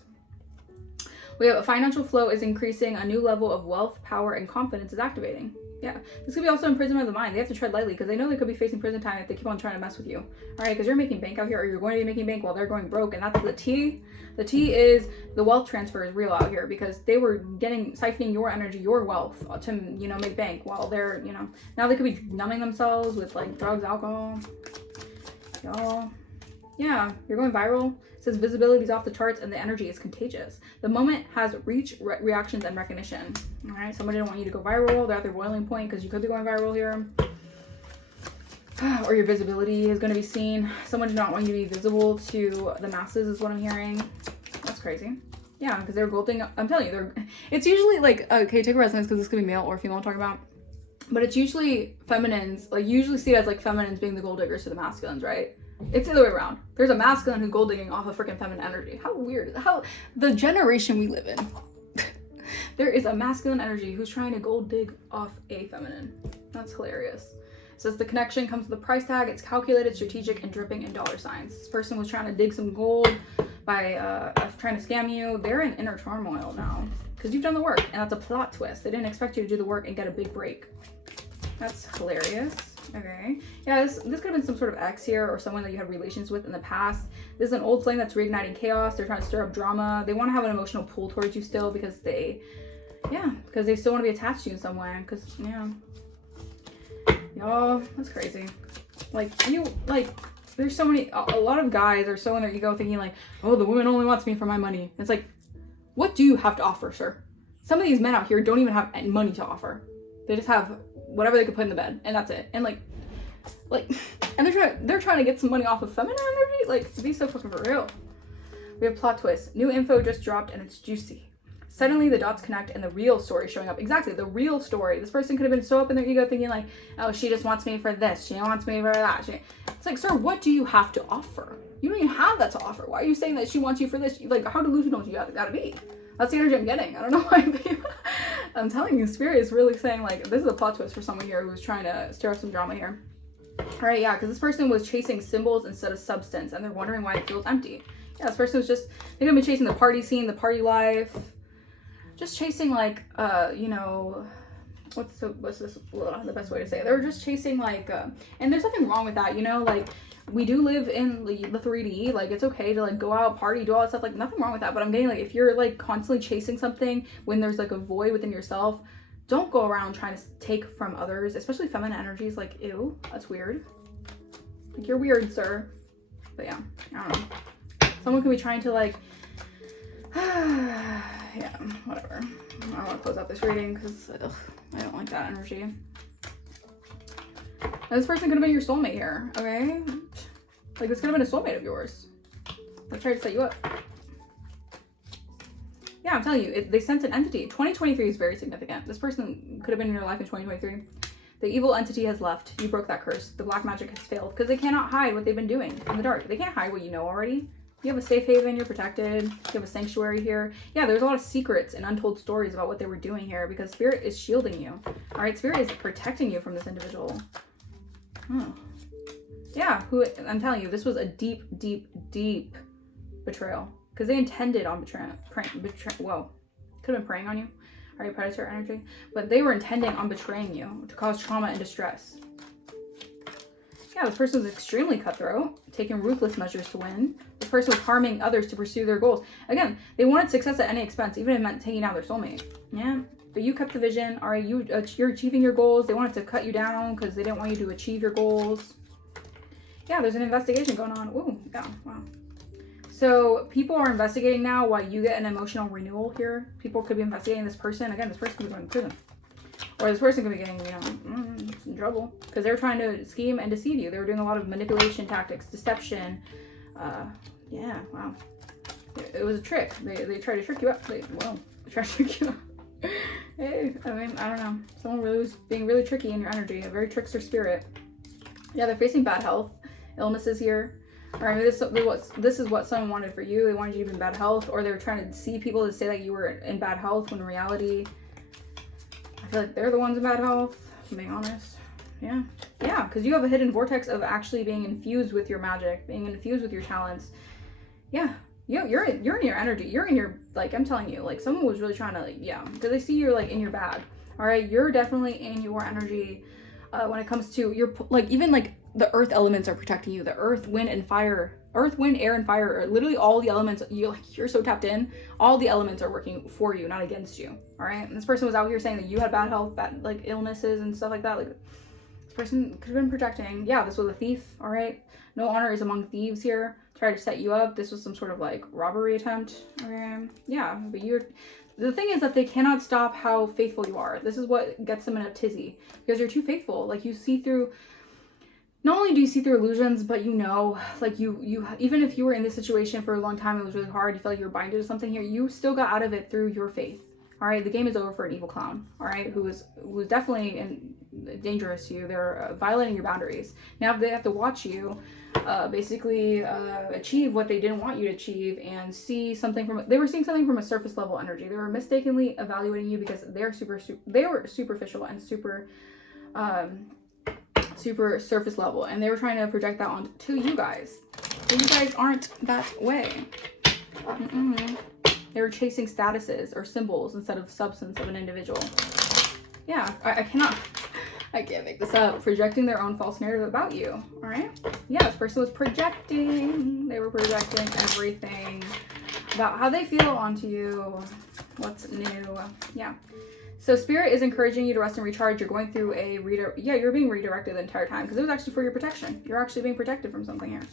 We have a financial flow is increasing, a new level of wealth, power, and confidence is activating. Yeah, this could be also imprisonment of the mind. They have to tread lightly because they know they could be facing prison time if they keep on trying to mess with you. All right, because you're making bank out here, or you're going to be making bank while they're going broke, and that's the T. The T is the wealth transfer is real out here because they were siphoning your energy, your wealth to, you know, make bank while they're, you know, now they could be numbing themselves with like drugs, alcohol. Y'all, yeah, you're going viral. It says visibility is off the charts and the energy is contagious. The moment has reach, reactions, and recognition. All right, somebody didn't want you to go viral. They're at their boiling point because you could be going viral here. Or your visibility is going to be seen. Someone did not want you to be visible to the masses is what I'm hearing. That's crazy. Yeah, because they're golding. I'm telling you, it's usually like, okay, take a resonance because this could be male or female I'm talking about. But it's usually feminines, like you usually see it as like feminines being the gold diggers to the masculines, right? It's the other way around. There's a masculine who's gold digging off of freaking feminine energy. How weird. How the generation we live in. There is a masculine energy who's trying to gold dig off a feminine. That's hilarious. It says the connection comes with a price tag. It's calculated, strategic, and dripping in dollar signs. This person was trying to dig some gold by trying to scam you. They're in inner turmoil now because you've done the work, and that's a plot twist. They didn't expect you to do the work and get a big break. That's hilarious. Okay. Yeah, this could have been some sort of ex here or someone that you had relations with in the past. This is an old flame that's reigniting chaos. They're trying to stir up drama. They want to have an emotional pull towards you still because they still want to be attached to you in some way. Because, yeah. Y'all, that's crazy. There's so many, a lot of guys are so in their ego thinking like, oh, the woman only wants me for my money. It's like, what do you have to offer, sir? Some of these men out here don't even have money to offer. They just have whatever they could put in the bed, and that's it. And and they're trying to get some money off of feminine energy. Like, be so fucking for real. We have plot twist. New info just dropped, and it's juicy. Suddenly, the dots connect, and the real story showing up. Exactly, the real story. This person could have been so up in their ego, thinking like, "Oh, she just wants me for this. She wants me for that." It's like, sir, what do you have to offer? You don't even have that to offer. Why are you saying that she wants you for this? Like, how delusional do you gotta be? That's the energy I'm getting. I don't know why. I'm telling you, Spirit is really saying, like, this is a plot twist for someone here who's trying to stir up some drama here. All right, yeah, because this person was chasing symbols instead of substance, and they're wondering why it feels empty. Yeah, this person was just, they're going to be chasing the party scene, the party life, just chasing, like, what's this, the best way to say it? They were just chasing, like, and there's nothing wrong with that, you know, like, we do live in the 3D, like, it's okay to, like, go out, party, do all that stuff, like, nothing wrong with that, but I'm getting, like, if you're, like, constantly chasing something when there's, like, a void within yourself, don't go around trying to take from others, especially feminine energies, like, ew, that's weird. Like, you're weird, sir. But yeah, I don't know. Someone could be trying to, like, yeah, whatever. I don't want to close out this reading, because, I don't like that energy. Now, this person could have been your soulmate here, okay? Like, this could have been a soulmate of yours. They tried to set you up. Yeah, I'm telling you, they sent an entity. 2023 is very significant. This person could have been in your life in 2023. The evil entity has left. You broke that curse. The black magic has failed because they cannot hide what they've been doing in the dark. They can't hide what you know already. You have a safe haven. You're protected. You have a sanctuary here. Yeah, there's a lot of secrets and untold stories about what they were doing here because Spirit is shielding you. All right, Spirit is protecting you from this individual. Oh. Yeah, I'm telling you, this was a deep, deep, deep betrayal. Because they intended on whoa. Could have been preying on you. All right, predator energy. But they were intending on betraying you to cause trauma and distress. Yeah, this person was extremely cutthroat, taking ruthless measures to win. This person was harming others to pursue their goals. Again, they wanted success at any expense, even if it meant taking out their soulmate. Yeah, but you kept the vision. All right, you're achieving your goals. They wanted to cut you down because they didn't want you to achieve your goals. Yeah, there's an investigation going on. Ooh, yeah, wow. So people are investigating now while you get an emotional renewal here. People could be investigating this person. Again, this person could be going to prison. Or this person could be getting, in trouble. Because they were trying to scheme and deceive you. They were doing a lot of manipulation tactics, deception. Yeah, wow. It was a trick. They tried to trick you up. They tried to trick you up. Hey, I mean, I don't know. Someone really was being really tricky in your energy. A very trickster spirit. Yeah, they're facing bad health. Illnesses here. All right, this is what someone wanted for you. They wanted you to be in bad health, or they were trying to deceive people to say that you were in bad health when in reality, I feel like they're the ones in bad health, if I'm being honest. Yeah, because you have a hidden vortex of actually being infused with your magic, being infused with your talents. Yeah, you're in your energy. You're in your, like, I'm telling you, like, someone was really trying to, like, yeah, because they see you're, like, in your bag. All right, you're definitely in your energy when it comes to your, like, even, like, the earth elements are protecting you. The earth, wind, and fire. Earth, wind, air, and fire are literally all the elements. You're so tapped in. All the elements are working for you, not against you. All right. And this person was out here saying that you had bad health, bad, like, illnesses and stuff like that. Like, this person could have been projecting. Yeah, this was a thief, all right? No honor is among thieves here. Tried to set you up. This was some sort of like robbery attempt. Okay. Yeah, but the thing is that they cannot stop how faithful you are. This is what gets them in a tizzy, because you're too faithful. Like, you see through, not only do you see through illusions, but you know, like you even if you were in this situation for a long time, it was really hard, you felt like you were binded to something here, you still got out of it through your faith. All right, the game is over for an evil clown. All right, who was definitely dangerous to you. They're violating your boundaries. Now they have to watch you basically achieve what they didn't want you to achieve, and see something from, they were seeing something from a surface level energy. They were mistakenly evaluating you because they were superficial and super surface level, and they were trying to project that onto you guys. But you guys aren't that way. They were chasing statuses or symbols instead of substance of an individual. Yeah, I can't make this up. Projecting their own false narrative about you. All right. Yeah, this person was projecting. They were projecting everything about how they feel onto you. What's new? Yeah. So Spirit is encouraging you to rest and recharge. You're going through you're being redirected the entire time, because it was actually for your protection. You're actually being protected from something here.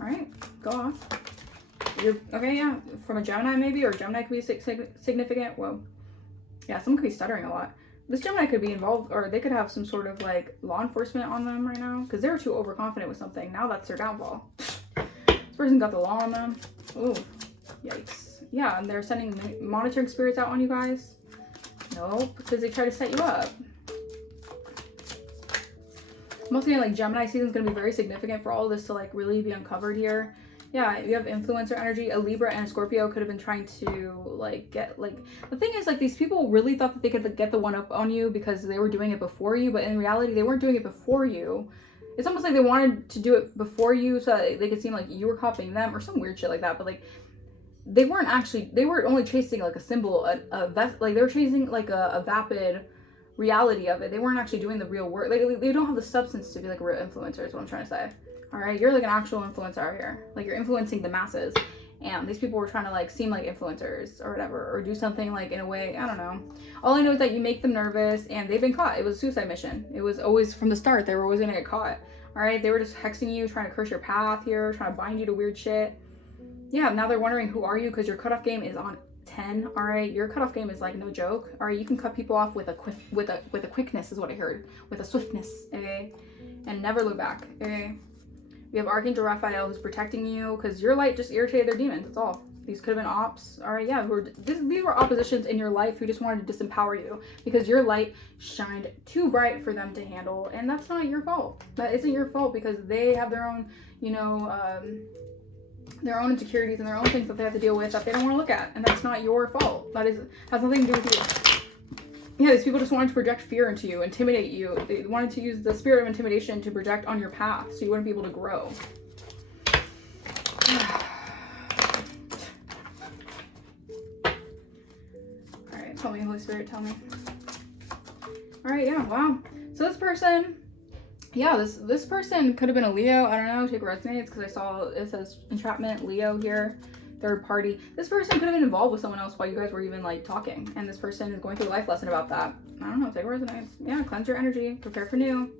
All right, go off. Okay, yeah, from a Gemini maybe, or Gemini could be significant. Whoa. Yeah, someone could be stuttering a lot. This Gemini could be involved, or they could have some sort of like law enforcement on them right now, because they were too overconfident with something. Now that's their downfall. This person got the law on them. Ooh, yikes. Yeah, and they're sending monitoring spirits out on you guys. Nope, because they try to set you up. I'm also getting like Gemini season is going to be very significant for all this to like really be uncovered here. Yeah, you have influencer energy. A Libra and a Scorpio could have been trying to like get like, the thing is like these people really thought that they could like, get the one up on you because they were doing it before you, but in reality they weren't doing it before you. It's almost like they wanted to do it before you so that they could seem like you were copying them or some weird shit like that. But like they weren't actually, they were only chasing like a symbol, like they were chasing like a vapid reality of it. They weren't actually doing the real work. Like they don't have the substance to be like a real influencer is what I'm trying to say. All right, you're like an actual influencer out here. Like you're influencing the masses, and these people were trying to like seem like influencers or whatever, or do something like in a way, I don't know. All I know is that you make them nervous, and they've been caught. It was a suicide mission. It was always from the start. They were always gonna get caught. All right, they were just hexing you, trying to curse your path here, trying to bind you to weird shit. Yeah, now they're wondering who are you, because your cutoff game is on 10. All right, your cutoff game is like no joke. All right, you can cut people off with a quickness is what I heard, with a swiftness, okay, and never look back, okay. We have Archangel Raphael who's protecting you because your light just irritated their demons. That's all. These could have been ops. All right, yeah. These were oppositions in your life who just wanted to disempower you because your light shined too bright for them to handle, and that's not your fault. That isn't your fault because they have their own, you know, their own insecurities and their own things that they have to deal with that they don't want to look at, and that's not your fault. Has nothing to do with you. Yeah, these people just wanted to project fear into you, intimidate you. They wanted to use the spirit of intimidation to project on your path so you wouldn't be able to grow. Alright, tell me, Holy Spirit, tell me. Alright, yeah, wow. So this person, yeah, this person could have been a Leo. I don't know, take resonates because I saw it says entrapment, Leo here. Third party. This person could have been involved with someone else while you guys were even like talking, and this person is going through a life lesson about that. I don't know, take resonates. Yeah, cleanse your energy, prepare for new.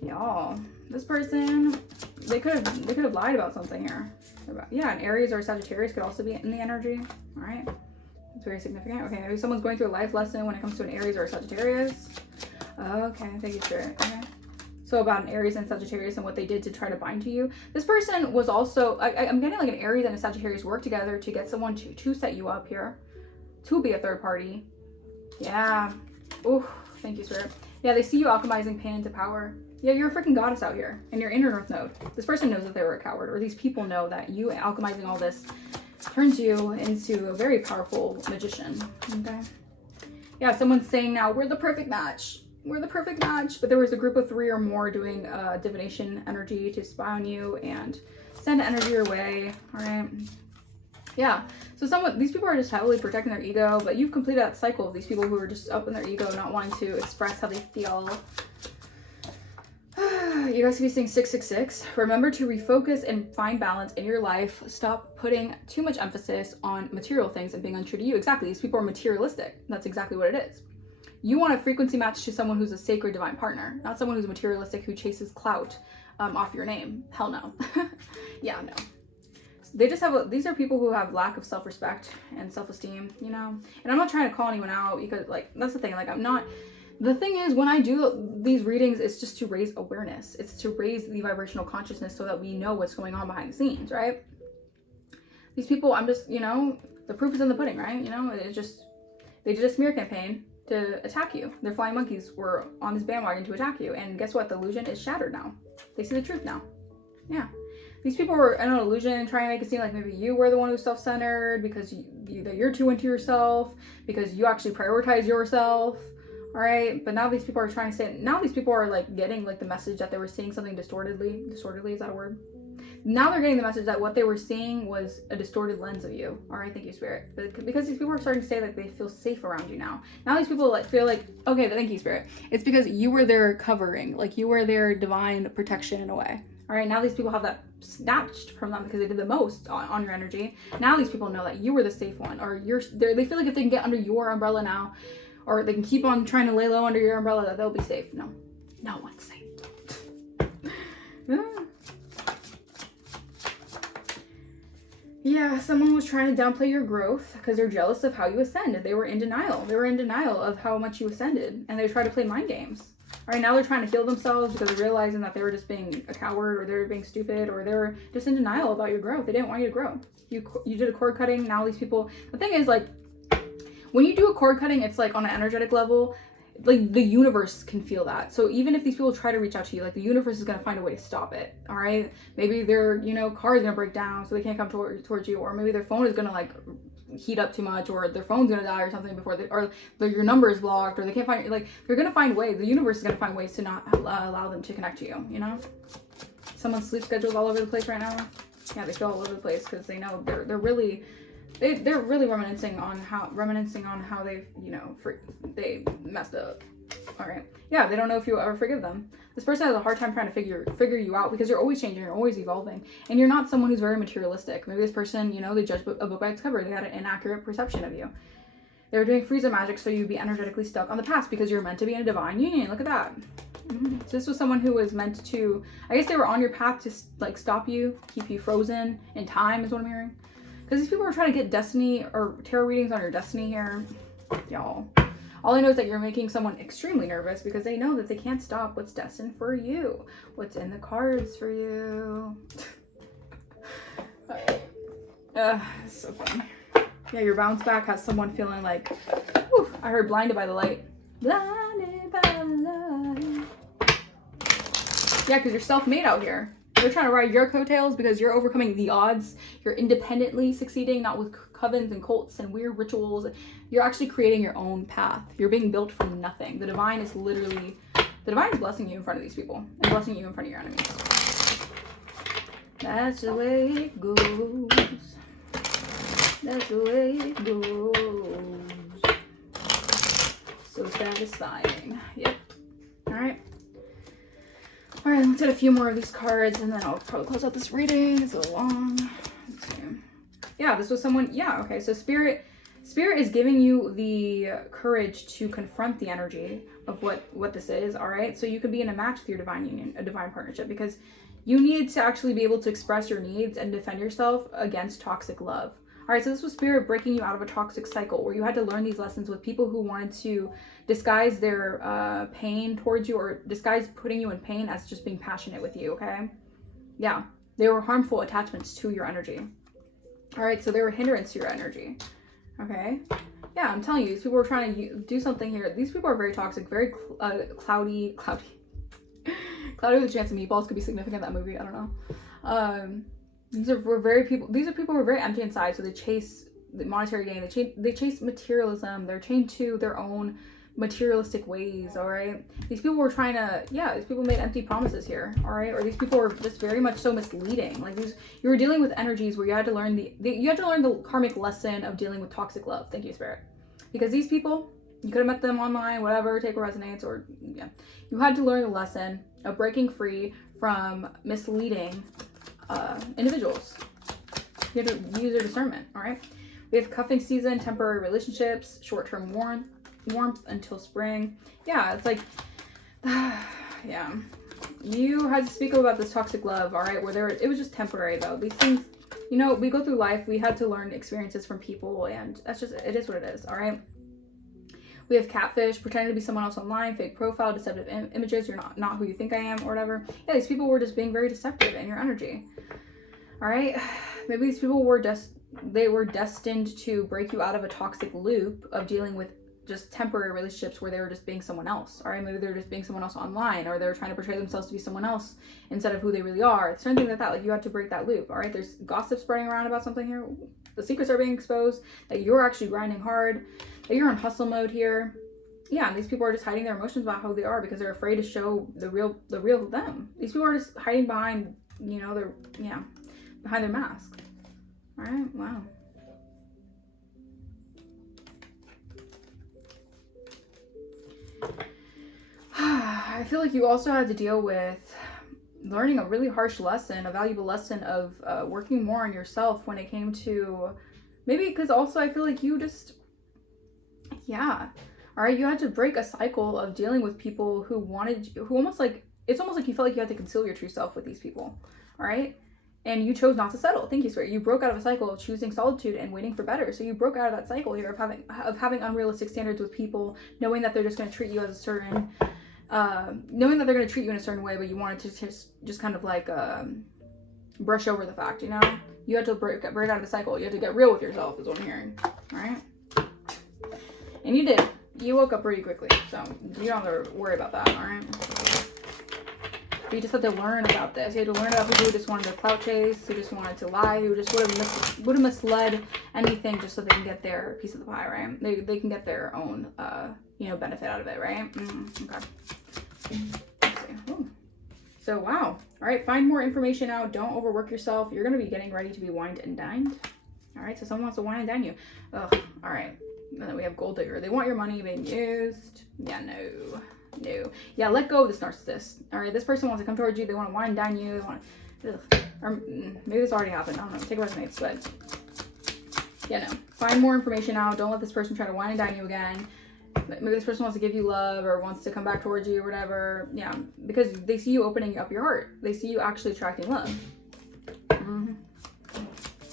Y'all, this person, they could have lied about something here. Yeah, an Aries or Sagittarius could also be in the energy. All right, it's very significant. Okay, maybe someone's going through a life lesson when it comes to an Aries or a Sagittarius. Okay, thank you, Spirit. Okay. So about an Aries and Sagittarius and what they did to try to bind to you. This person was also, I'm getting like an Aries and a Sagittarius work together to get someone to set you up here. To be a third party. Yeah. Ooh, thank you, Spirit. Yeah, they see you alchemizing pain into power. Yeah, you're a freaking goddess out here. And you're in your North Node. This person knows that they were a coward. Or these people know that you alchemizing all this turns you into a very powerful magician. Okay. Yeah, someone's saying now, we're the perfect match. We're the perfect match, but there was a group of 3 or more doing divination energy to spy on you and send energy your way. All right. Yeah. So these people are just heavily protecting their ego, but you've completed that cycle of these people who are just up in their ego, not wanting to express how they feel. You guys could be saying 666. Remember to refocus and find balance in your life. Stop putting too much emphasis on material things and being untrue to you. Exactly. These people are materialistic. That's exactly what it is. You want a frequency match to someone who's a sacred divine partner, not someone who's materialistic, who chases clout off your name. Hell no. Yeah, no. They just have these are people who have lack of self-respect and self-esteem, you know. And I'm not trying to call anyone out, because like that's the thing, like I'm not. The thing is, when I do these readings, it's just to raise awareness. It's to raise the vibrational consciousness so that we know what's going on behind the scenes, right? These people, I'm just, you know, the proof is in the pudding, right? You know, it's just, they did a smear campaign to attack you. Their flying monkeys were on this bandwagon to attack you. And guess what? The illusion is shattered now. They see the truth now. Yeah. These people were in an illusion, trying to make it seem like maybe you were the one who's self-centered because you're too into yourself, because you actually prioritize yourself. All right, but now these people are trying to say, now these people are like getting like the message that they were seeing something distortedly, is that a word? Now they're getting the message that what they were seeing was a distorted lens of you. All right, thank you, Spirit. But because these people are starting to say that they feel safe around you now. Now these people like feel like, okay, thank you, Spirit. It's because you were their covering, like you were their divine protection in a way. All right, now these people have that snatched from them because they did the most on your energy. Now these people know that you were the safe one, or they feel like if they can get under your umbrella now, or they can keep on trying to lay low under your umbrella, that they'll be safe. No, no one's safe. Yeah, someone was trying to downplay your growth because they're jealous of how you ascended. They were in denial. They were in denial of how much you ascended, and they tried to play mind games. All right, now they're trying to heal themselves because they're realizing that they were just being a coward, or they were being stupid, or they were just in denial about your growth. They didn't want you to grow. You did a cord cutting. Now these people, the thing is, like, when you do a cord cutting, it's like on an energetic level, like the universe can feel that. So even if these people try to reach out to you, like the universe is going to find a way to stop it. All right. Maybe their, you know, car is going to break down so they can't come towards you, or maybe their phone is going to like heat up too much, or their phone's going to die or something before your number is blocked, or they can't find, like, they're going to find ways. The universe is going to find ways to not allow them to connect to you, you know? Someone's sleep schedule's all over the place right now. Yeah, they feel all over the place because they know they're really reminiscing on how they've, you know, they messed up. All right. Yeah, they don't know if you'll ever forgive them. This person has a hard time trying to figure you out because you're always changing, you're always evolving, and you're not someone who's very materialistic. Maybe this person, you know, they judged a book by its cover. They had an inaccurate perception of you. They were doing freezer magic so you'd be energetically stuck on the past because you're meant to be in a divine union. Look at that. Mm-hmm. So this was someone who was meant to, I guess they were on your path to like stop you, keep you frozen in time is what I'm hearing. Because these people are trying to get destiny or tarot readings on your destiny here. Y'all. All I know is that you're making someone extremely nervous because they know that they can't stop what's destined for you. What's in the cards for you. Alright. It's so funny. Yeah, your bounce back has someone feeling like, whew, I heard blinded by the light. Blinded by the light. Yeah, because you're self-made out here. They're trying to ride your coattails because you're overcoming the odds. You're independently succeeding, not with covens and cults and weird rituals. You're actually creating your own path. You're being built from nothing. The divine is blessing you in front of these people and blessing you in front of your enemies. That's the way it goes. That's the way it goes. So satisfying. Yep. All right. All right, let's get a few more of these cards and then I'll probably close out this reading. It's a little long. Let's see. Yeah, this was someone. Yeah, okay. So Spirit is giving you the courage to confront the energy of what this is. All right. So you can be in a match with your divine union, a divine partnership, because you need to actually be able to express your needs and defend yourself against toxic love. All right, so this was Spirit breaking you out of a toxic cycle where you had to learn these lessons with people who wanted to disguise their pain towards you, or disguise putting you in pain as just being passionate with you, okay? Yeah, they were harmful attachments to your energy. All right, so they were hindrance to your energy, okay? Yeah, I'm telling you, these people were trying to do something here. These people are very toxic, very cloudy. Cloudy with a Chance of Meatballs could be significant in that movie, I don't know. These are people who are very empty inside, so they chase the monetary gain. They chase materialism. They're chained to their own materialistic ways. All right, these people were trying to, these people made empty promises here. All right, or these people were just very much so misleading. Like you were dealing with energies where you had to learn the karmic lesson of dealing with toxic love. Thank you, Spirit, because these people, you could have met them online, whatever, take what resonates, or you had to learn the lesson of breaking free from misleading individuals. You have to use your discernment. All right, we have cuffing season, temporary relationships, short-term warmth. warmth until spring. Yeah, it's like, yeah. You had to speak about this toxic love, all right, where it was just temporary though. These things, you know, we go through life, we had to learn experiences from people, and that's just, it is what it is, all right? We have catfish, pretending to be someone else online, fake profile, deceptive images, you're not who you think I am, or whatever. Yeah, these people were just being very deceptive in your energy, all right? Maybe these people were they were destined to break you out of a toxic loop of dealing with just temporary relationships where they were just being someone else, all right? Maybe they're just being someone else online, or they're trying to portray themselves to be someone else instead of who they really are. Certain things like that, like you had to break that loop, all right? There's gossip spreading around about something here. The secrets are being exposed, that you're actually grinding hard, that you're in hustle mode here. Yeah, and these people are just hiding their emotions about who they are because they're afraid to show the real them. These people are just hiding behind, you know, behind their mask. All right, wow. I feel like you also had to deal with learning a really harsh lesson, a valuable lesson of working more on yourself when it came to, maybe because also I feel like you just, yeah. All right, you had to break a cycle of dealing with people who almost like, it's almost like you felt like you had to conceal your true self with these people, all right? And you chose not to settle. Thank you, sweetie. You broke out of a cycle of choosing solitude and waiting for better. So you broke out of that cycle here of having unrealistic standards with people, knowing that they're just going to treat you as a certain, knowing that they're going to treat you in a certain way, but you wanted to just kind of like brush over the fact, you know? You had to break out of the cycle. You had to get real with yourself, is what I'm hearing, all right? And you did. You woke up pretty quickly, so you don't have to worry about that, all right? But you just have to learn about this. You had to learn about people who just wanted to clout chase, who just wanted to lie, who just would have misled anything just so they can get their piece of the pie, right? They can get their own, you know, benefit out of it, right? Okay. Let's see. Ooh. So, wow. All right, find more information out. Don't overwork yourself. You're going to be getting ready to be wined and dined. All right, so someone wants to wine and dine you. Ugh, all right. And then we have gold digger. They want your money being used. Yeah, no. Yeah, let go of this narcissist. All right, this person wants to come towards you. They want to wine and dine you. They want to, or maybe this already happened. I don't know. Take a resonates, but yeah, no. Find more information out. Don't let this person try to wine and dine you again. Maybe this person wants to give you love or wants to come back towards you or whatever. Yeah, because they see you opening up your heart. They see you actually attracting love.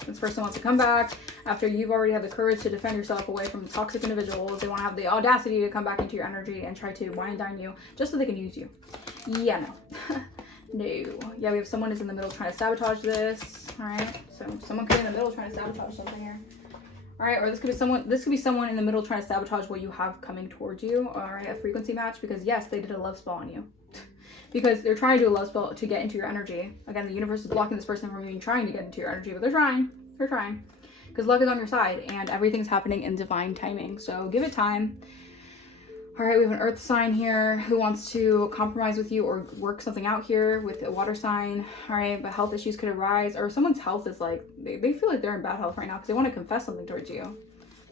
This person wants to come back after you've already had the courage to defend yourself away from toxic individuals. They want to have the audacity to come back into your energy and try to wine and dine you just so they can use you. Yeah, no. No. Yeah, we have someone who's in the middle trying to sabotage this. All right. So someone could be in the middle trying to sabotage something here. All right. Or this could be someone in the middle trying to sabotage what you have coming towards you. All right. A frequency match, because yes, they did a love spell on you. Because they're trying to do a love spell to get into your energy. Again, the universe is blocking this person from even trying to get into your energy, but they're trying. They're trying. Because luck is on your side and everything's happening in divine timing. So give it time. All right, we have an earth sign here who wants to compromise with you or work something out here with a water sign. All right, but health issues could arise, or someone's health is like, they feel like they're in bad health right now because they want to confess something towards you.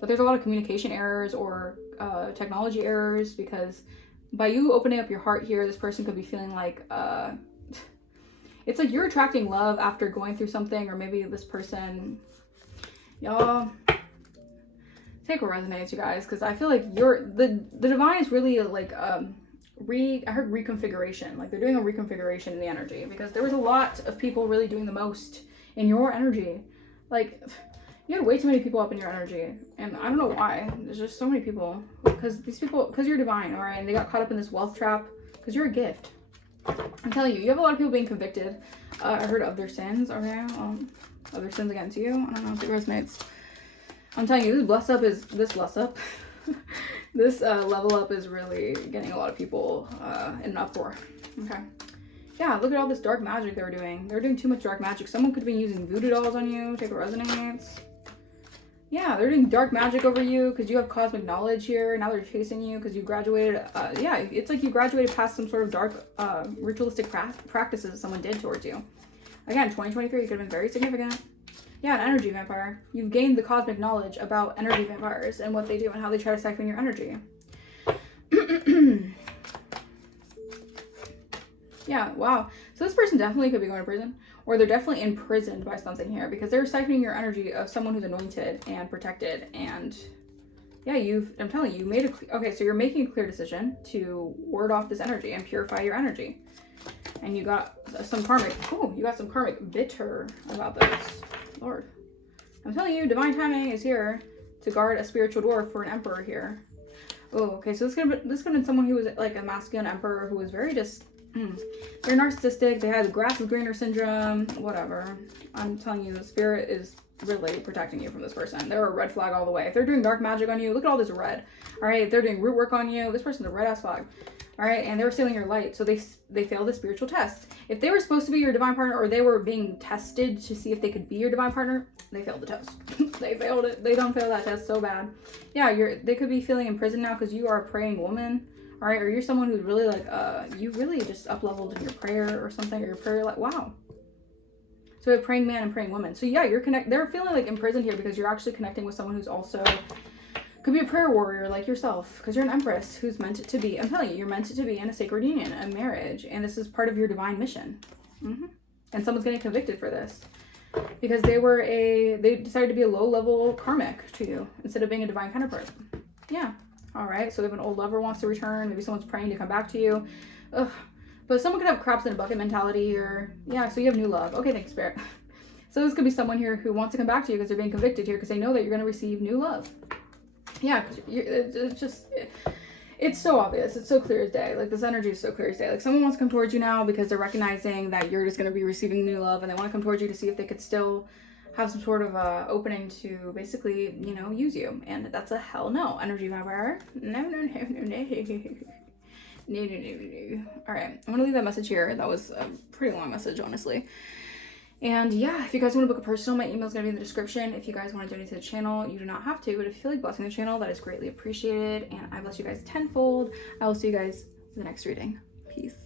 But there's a lot of communication errors or technology errors, because by you opening up your heart here, this person could be feeling like, it's like you're attracting love after going through something, or maybe this person, y'all, take what resonates, you guys, because I feel like the divine is really like I heard reconfiguration, like they're doing a reconfiguration in the energy, because there was a lot of people really doing the most in your energy. Like, you had way too many people up in your energy, and I don't know why. There's just so many people, because you're divine, all right, and they got caught up in this wealth trap because you're a gift. I'm telling you, you have a lot of people being convicted. I heard of their sins, okay? Of their sins against you. I don't know if it resonates. I'm telling you, this level up is really getting a lot of people in an uproar. Okay. Yeah, look at all this dark magic they were doing. They were doing too much dark magic. Someone could have been using voodoo dolls on you. Take what resonates. Yeah, they're doing dark magic over you because you have cosmic knowledge here. Now they're chasing you because you graduated. Yeah, it's like you graduated past some sort of dark ritualistic practices someone did towards you. Again, 2023 could have been very significant. Yeah, an energy vampire. You've gained the cosmic knowledge about energy vampires and what they do and how they try to siphon your energy. Yeah, wow. So this person definitely could be going to prison, or they're definitely imprisoned by something here, because they're siphoning your energy of someone who's anointed and protected and Yeah, I'm telling you, you made okay, so you're making a clear decision to ward off this energy and purify your energy. And you got some karmic, you got some karmic bitter about this. Lord. I'm telling you, divine timing is here to guard a spiritual door for an emperor here. Oh, okay, so this could have been someone who was like a masculine emperor who was very just, they're narcissistic, they had the grass is greener syndrome, whatever. I'm telling you, the spirit is really protecting you from this person. They're a red flag all the way. If they're doing dark magic on you, look at all this red. All right, if they're doing root work on you, this person's a red ass flag. All right, and they were stealing your light, so they failed the spiritual test. If they were supposed to be your divine partner, or they were being tested to see if they could be your divine partner, they failed the test. They failed it. They don't fail that test so bad. Yeah, they could be feeling imprisoned now because you are a praying woman. All right, or you're someone who's really like you really just up leveled in your prayer or something, or your prayer like wow. So we have praying man and praying woman. So yeah, they're feeling like imprisoned here because you're actually connecting with someone who's also could be a prayer warrior like yourself, because you're an empress who's meant it to be. I'm telling you, you're meant it to be in a sacred union, a marriage, and this is part of your divine mission. And someone's getting convicted for this because they decided to be a low-level karmic to you instead of being a divine counterpart. Yeah. All right. So if an old lover wants to return, maybe someone's praying to come back to you. Ugh. But someone could have craps in a bucket mentality, or yeah. So you have new love. Okay, thanks, Spirit. So this could be someone here who wants to come back to you because they're being convicted here because they know that you're going to receive new love. Yeah, because it's so obvious. It's so clear as day. Like, this energy is so clear as day. Like, someone wants to come towards you now because they're recognizing that you're just going to be receiving new love, and they want to come towards you to see if they could still have some sort of opening to basically, use you. And that's a hell no. Energy vibrator. No. All right, I'm going to leave that message here. That was a pretty long message, honestly. And yeah, if you guys want to book a personal, my email is going to be in the description. If you guys want to donate to the channel, you do not have to, but if you feel like blessing the channel, that is greatly appreciated. And I bless you guys tenfold. I will see you guys in the next reading. Peace.